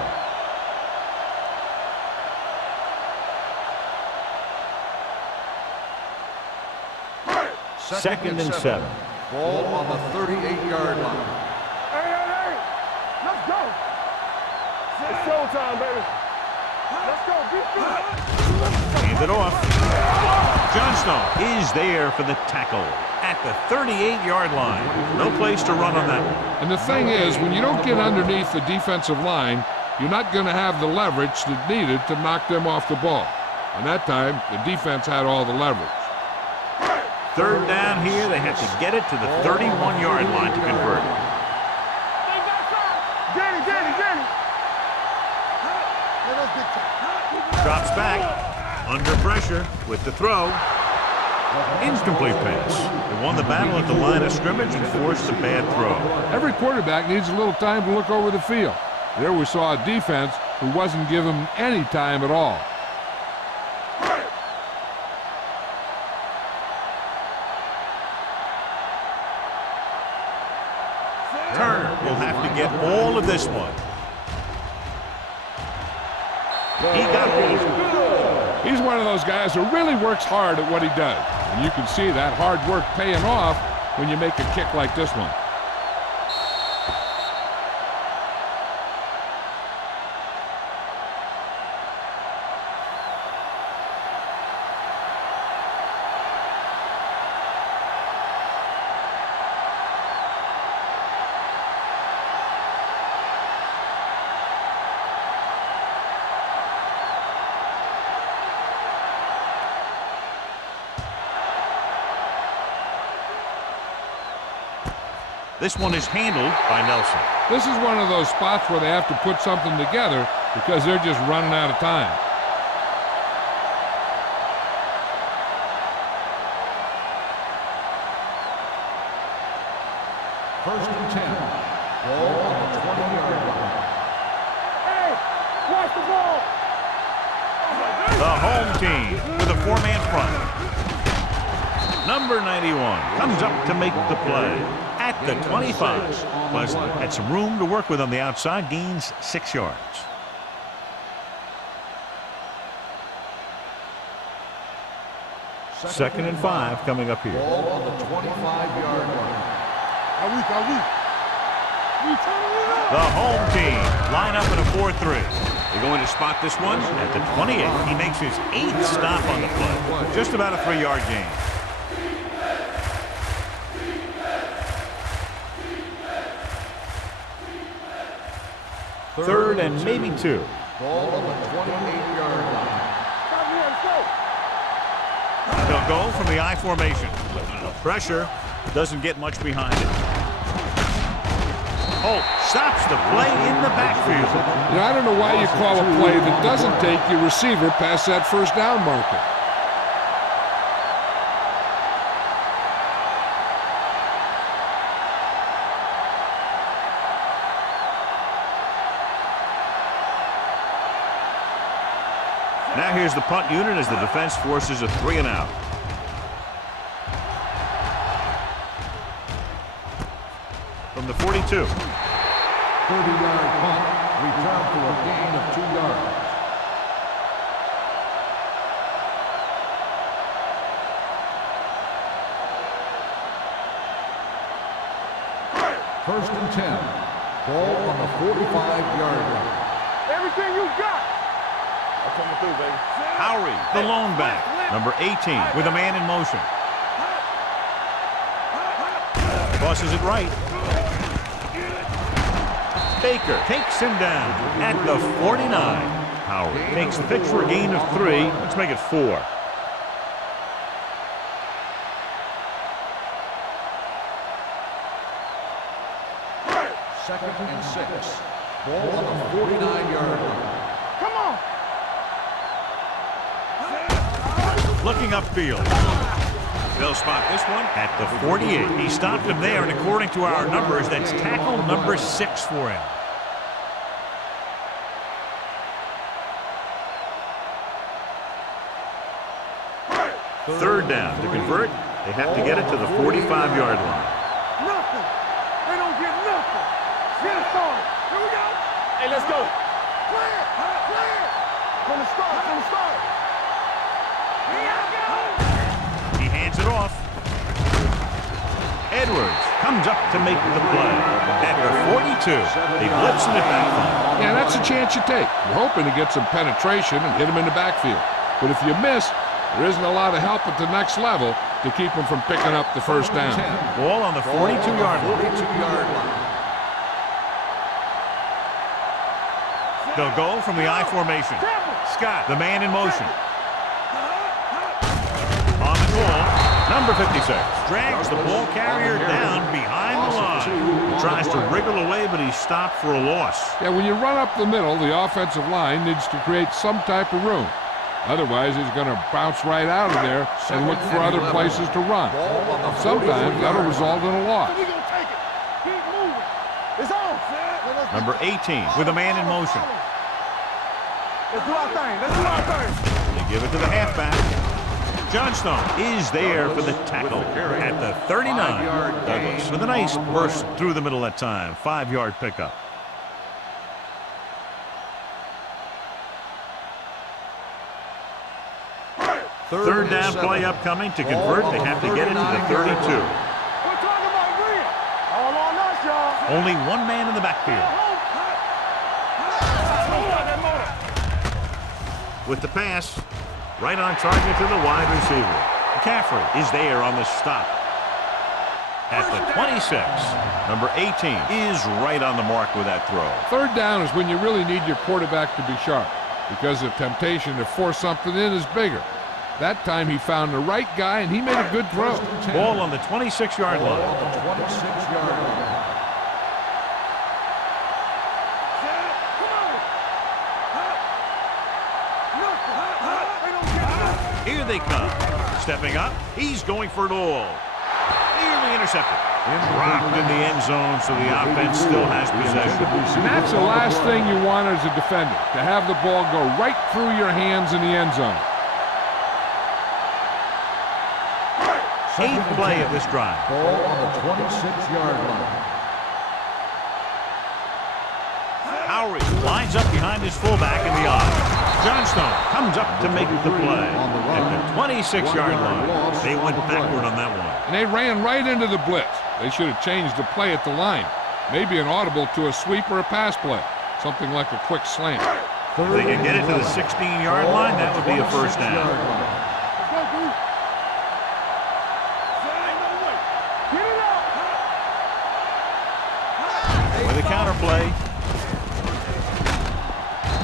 Second and 7. Ball on the 38-yard line. Hey. Let's go. It's showtime, baby. Let's go. Hand it off. Johnstone is there for the tackle at the 38-yard line. No place to run on that one. And the thing is, when you don't get underneath the defensive line, you're not going to have the leverage that's needed to knock them off the ball. And that time, the defense had all the leverage. Third down here, they have to get it to the 31-yard line to convert. Get it. Drops back, under pressure with the throw. Incomplete pass. They won the battle at the line of scrimmage and forced a bad throw. Every quarterback needs a little time to look over the field. There we saw a defense who wasn't given any time at all. Turner will have to get all of this one. He got hold. He's one of those guys who really works hard at what he does. And you can see that hard work paying off when you make a kick like this one. This one is handled by Nelson. This is one of those spots where they have to put something together because they're just running out of time. First and 10. Ball on the 20-yard line. Hey, watch the ball. The home team with a 4-man front. Number 91 comes up to make the play at the 25. Pleasant had some room to work with on the outside, gains 6 yards. Second and 5 coming up here. Ball on the 25-yard line. The home team line up in a 4-3. They're going to spot this one at the 28. He makes his 8th stop on the play. Just about a 3-yard gain. Third and maybe 2. Ball on the 28-yard line. They'll go from the I formation. Pressure doesn't get much behind it. Oh, stops the play in the backfield. Yeah, I don't know why you call a play that doesn't take your receiver past that first down marker. Now here's the punt unit as the defense forces a 3-and-out. From the 42. 30-yard punt. Return for a gain of 2 yards. First and 10. Ball on the 45-yard line. Everything you got. I'm coming through, baby. Howry, the lone back, number 18, with a man in motion. Tosses it right. Baker takes him down at the 49. Howry makes the pitch for a gain of 3. Let's make it 4. Second and 6. Ball on the 49-yard line. Come on. Looking upfield. They'll spot this one at the 48. He stopped him there, and according to our numbers, that's tackle number 6 for him. Third down. To convert, they have to get it to the 45-yard line. Nothing. They don't get nothing. Get us started. Here we go. Hey, let's go. Clear. Clear. From the start. From the start. Here I go. He hands it off. Edwards comes up to make the play. At the 42, they blitz in the backfield. Yeah, that's a chance you take. You're hoping to get some penetration and hit him in the backfield. But if you miss, there isn't a lot of help at the next level to keep him from picking up the first down. Ball on the 42-yard line. 42-yard line. They'll go from the I formation. Scott, the man in motion. On the ball, number 56 drags the ball carrier down behind the line. Tries to wriggle away, but he's stopped for a loss. Yeah, when you run up the middle, the offensive line needs to create some type of room. Otherwise, he's going to bounce right out of there and look for other places to run. Sometimes that'll result in a loss. We're going to take it. Keep moving. It's on. Number 18 with a man in motion. Let's do our thing. Let's do our thing. They give it to the halfback. Johnstone is there for the tackle at the 39. Douglas with a nice burst through the middle that time. 5-yard pickup. Third down play upcoming. To convert, they have to get it to the 32. We're talking about green. All on us, y'all. Only one man in the backfield. With the pass, right on target to the wide receiver. McCaffrey is there on the stop. At the 26, number 18 is right on the mark with that throw. Third down is when you really need your quarterback to be sharp because the temptation to force something in is bigger. That time he found the right guy, and he made a good throw. Ball on the 26-yard line. On the 26-yard line. Here they come. Stepping up, he's going for it all. Nearly intercepted. Dropped in the end zone, so the offense still has possession. And that's the last thing you want as a defender, to have the ball go right through your hands in the end zone. 8th play of this drive. Ball on the 26-yard line. Howry lines up behind his fullback in the eye. Johnstone comes up to make the play at the 26-yard line. They went backward on that one. And they ran right into the blitz. They should have changed the play at the line. Maybe an audible to a sweep or a pass play. Something like a quick slant. If they can get it to the 16-yard line, that would be a first down. With a counter play.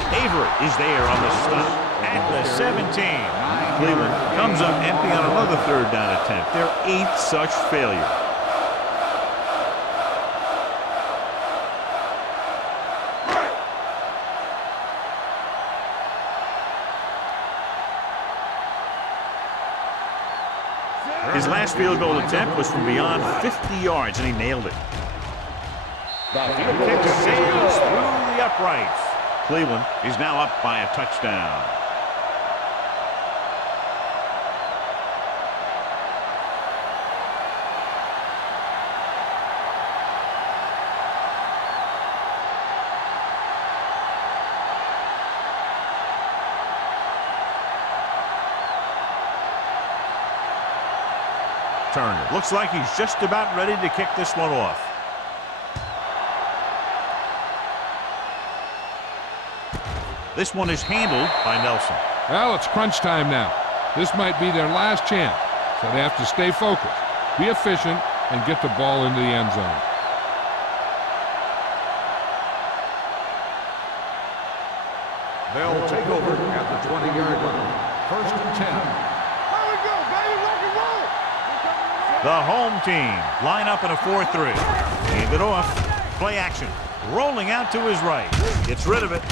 Avery is there on the stop at the 17. Cleveland comes up empty on another third down attempt. Their 8th such failure. His last field goal attempt was from beyond 50 yards, and he nailed it. The field kick sails through the uprights. Cleveland is now up by a touchdown. Turner looks like he's just about ready to kick this one off. This one is handled by Nelson. Well, it's crunch time now. This might be their last chance, so they have to stay focused, be efficient, and get the ball into the end zone. They'll take over at the 20-yard line. 1st and 10. Here we go, baby. Rock and roll. The home team line up in a 4-3. Hand it off. Play action. Rolling out to his right. Gets rid of it.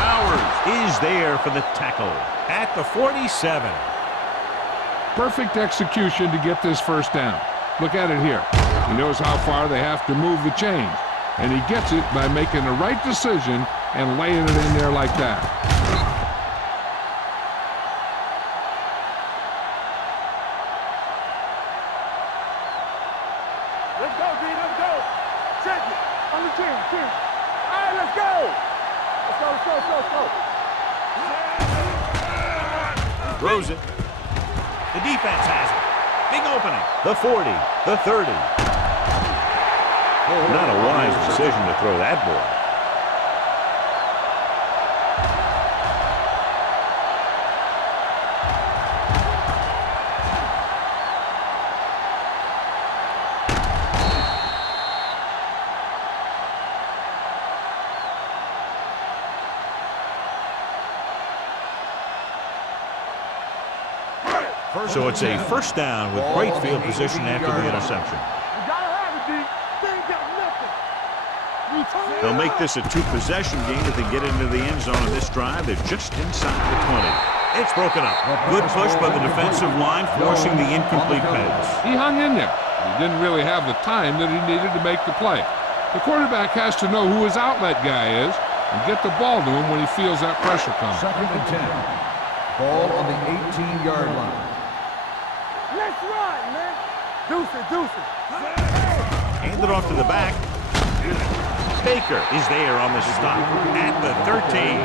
Powers is there for the tackle at the 47. Perfect execution to get this first down. Look at it here. He knows how far they have to move the chains, and he gets it by making the right decision and laying it in there like that. Let's go, D. Let's go. Check it. On the 10. All right, let's go. Let's go. Throws it. The defense has it. Big opening. The 40. The 30. Not a wise decision to throw that ball. So it's a first down with great field position after the interception. You gotta have it, D. They ain't got nothing. They'll make this a 2-possession game if they get into the end zone on this drive. They're just inside the 20. It's broken up. Good push by the defensive line, forcing the incomplete pass. He hung in there. He didn't really have the time that he needed to make the play. The quarterback has to know who his outlet guy is and get the ball to him when he feels that pressure coming. 2nd and 10. Ball on the 18-yard line. Let's run, man. Deuce it. Hand it off to the back. Baker is there on the stop at the 13.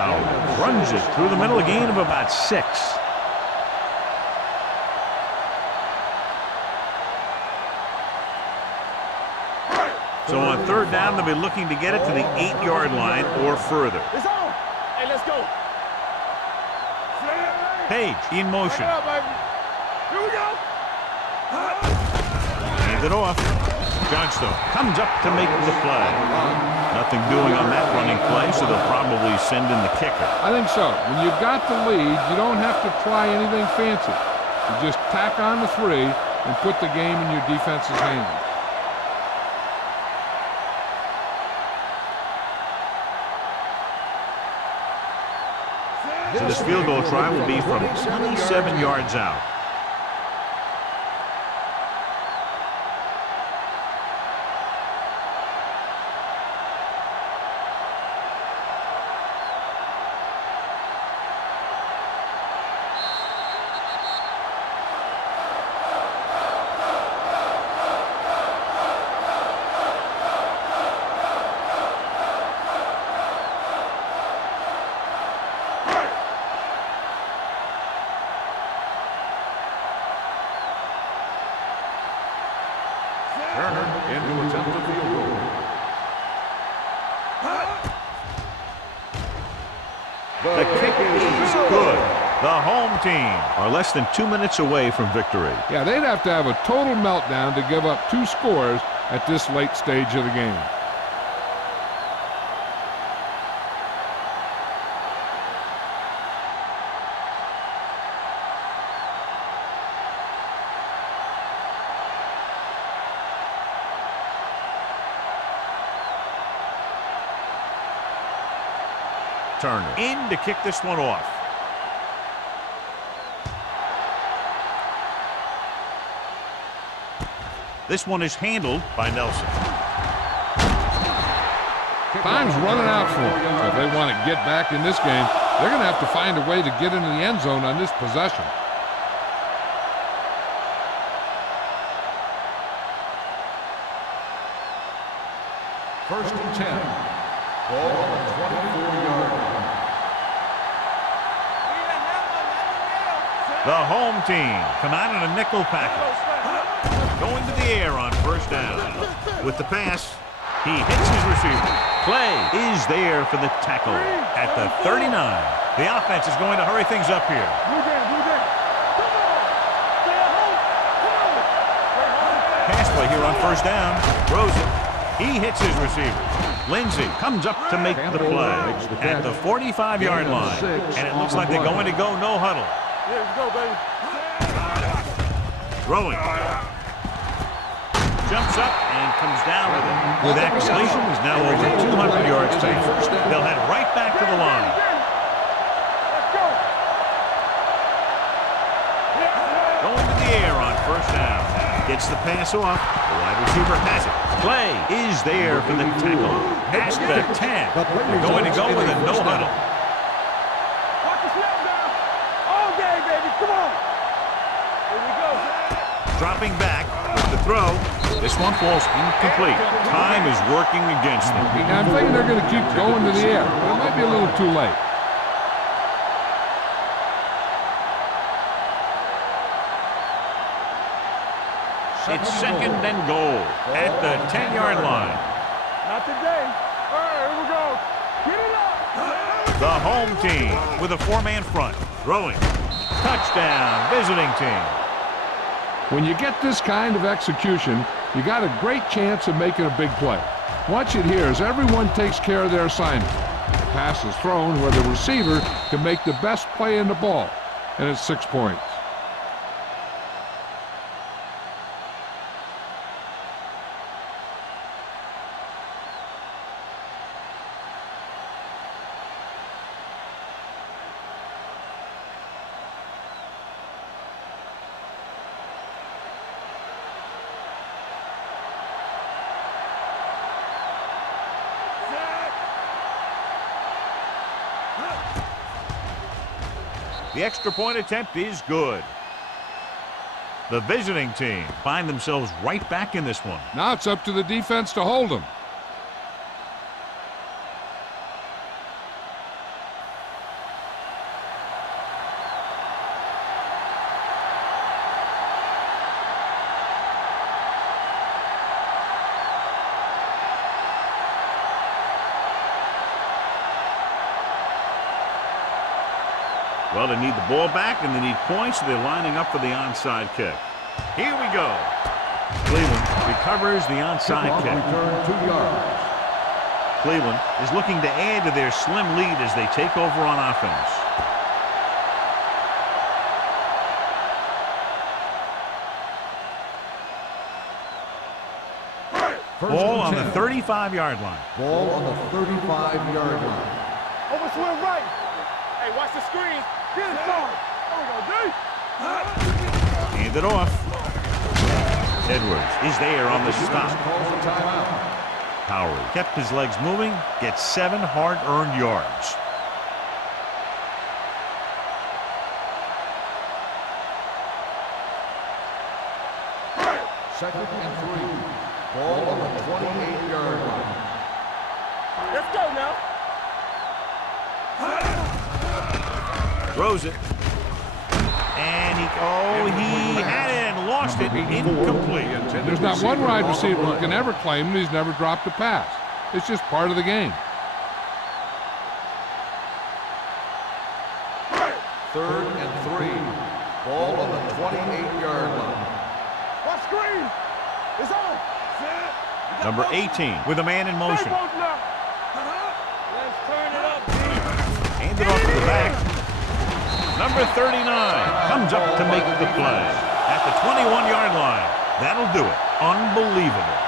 Howard runs it through the middle, a gain of about 6. So on 3rd down, they'll be looking to get it to the 8-yard line or further. It's on. Hey, let's go. Page in motion. Back it up, baby. Here we go. Hand it off. Johnstone comes up to make the play. Nothing doing on that running play, so they'll probably send in the kicker. I think so. When you've got the lead, you don't have to try anything fancy. You just tack on the 3 and put the game in your defense's hands. So this field goal try will be from 27 yards out. to attempt a field goal. The kick is good. The home team are less than 2 minutes away from victory. Yeah, they'd have to have a total meltdown to give up 2 scores at this late stage of the game. Turner in to kick this one off. This one is handled by Nelson. Time's running out for them. So if they want to get back in this game, they're going to have to find a way to get into the end zone on this possession. First and 10. Ball on the 24-yard line. The home team come out in a nickel package. Going to the air on first down. With the pass, he hits his receiver. Play is there for the tackle at the 39. The offense is going to hurry things up here. Pass play here on first down. Throws it. He hits his receiver. Lindsey comes up to make the play at the 45-yard line. And it looks like they're going to go no huddle. Let's go, baby. Throwing. Jumps up and comes down with it. With that completion, he's now over 200 yards to him. They'll head right back to the line. Let's go. Going to the air on first down. Gets the pass off. The wide receiver has it. Play is there for the tackle at the 10. They're going to go with a no huddle. Watch the snap down. All game, baby. Come on. Here we go. Dropping back with the throw. This one falls incomplete. Time is working against them. I'm thinking they're going to keep going to the air, but it might be a little too late. It's second and goal at the 10-yard line. Not today. All right, here we go. Get it up. The home team with a 4-man front. Throwing. Touchdown, visiting team. When you get this kind of execution, you got a great chance of making a big play. Watch it here as everyone takes care of their assignment. The pass is thrown where the receiver can make the best play in the ball, and it's 6 points. The extra point attempt is good. The visiting team find themselves right back in this one. Now it's up to the defense to hold them. Well, they need the ball back, and they need points, so they're lining up for the onside kick. Here we go. Cleveland recovers the onside kick. Return 2 yards. Cleveland is looking to add to their slim lead as they take over on offense. Ball on the 35-yard line. Ball on the 35-yard line. Over swim right. Hey, watch the screen. Get it started. There we go, D. Hand it off. Edwards is there on the stop. Calls a timeout. Howard kept his legs moving, gets 7 hard-earned yards. Second and 3. Ball on the 28-yard line. Let's go now. Throws it. And he had it and lost lost it, incomplete. There's not one wide receiver who can ever claim that he's never dropped a pass. It's just part of the game. 3rd and 3. Ball on the 28-yard line. Watch screen. It's on. Number 18 with a man in motion. Let's turn it up, Hand it off to the back. Number 39 comes up to make the play. At the 21-yard line. That'll do it. Unbelievable.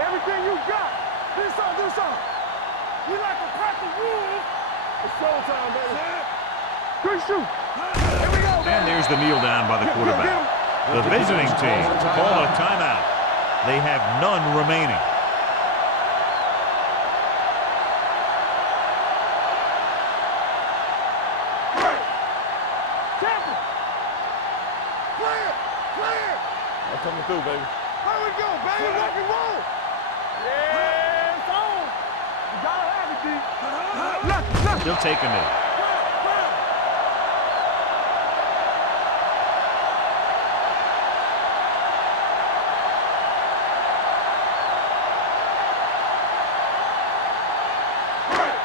Everything you got. Do something. You like a crack the rules. It's showtime, baby. Good shoot. Here we go, man. And there's the kneel down by the quarterback. The visiting team call a timeout. They have none remaining. Tampa. Clear. I'm coming through, baby. There we go, baby. Rock and roll. Yeah, it's on. You gotta have it, D. Look. He'll take a knee.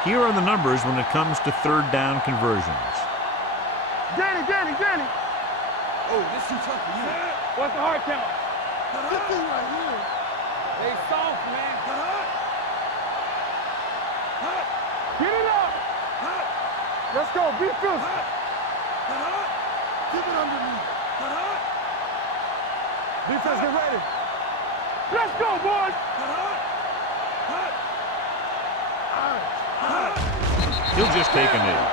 Here are the numbers when it comes to 3rd down conversions. Danny. Oh, this is tough for you. What's the hard count? This thing right here. They soft, man. Get it up. Let's go. Be physical. Keep it underneath. Defense, get ready. Let's go, boys. He'll just take a knee.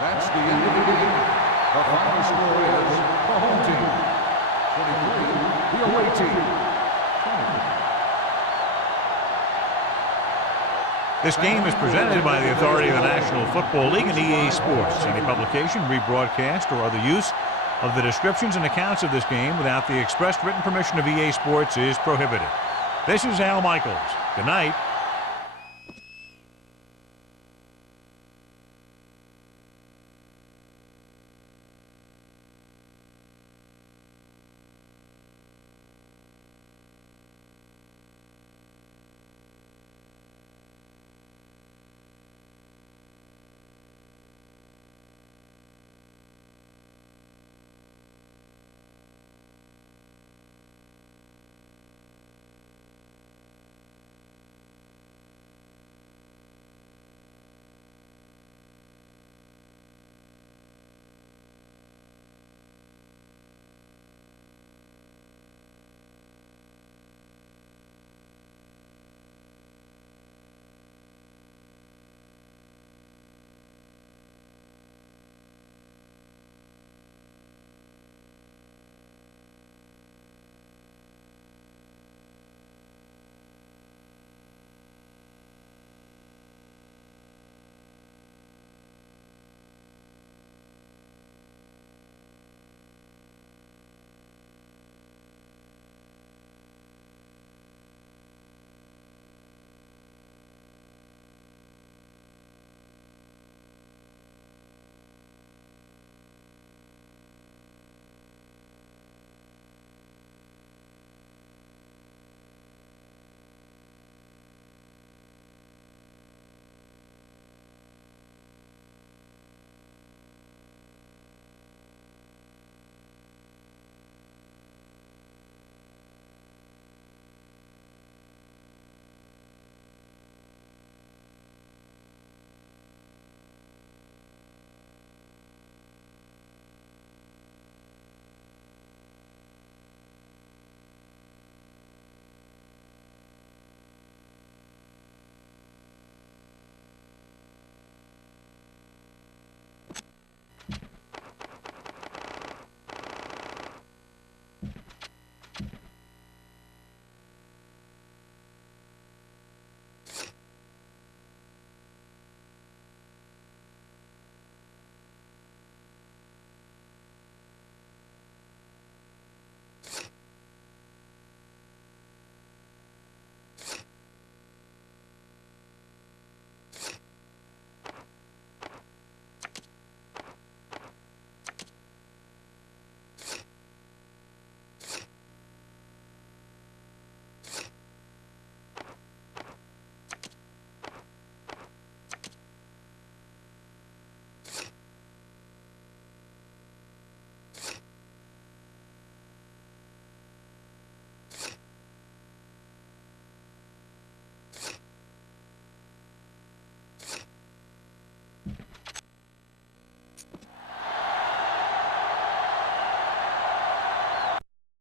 That's the end of the game. The final score is the home team 23, the away team 20. This game is presented by the authority of the National Football League and EA Sports. Any publication, rebroadcast, or other use of the descriptions and accounts of this game without the expressed written permission of EA Sports is prohibited. This is Al Michaels. Good night.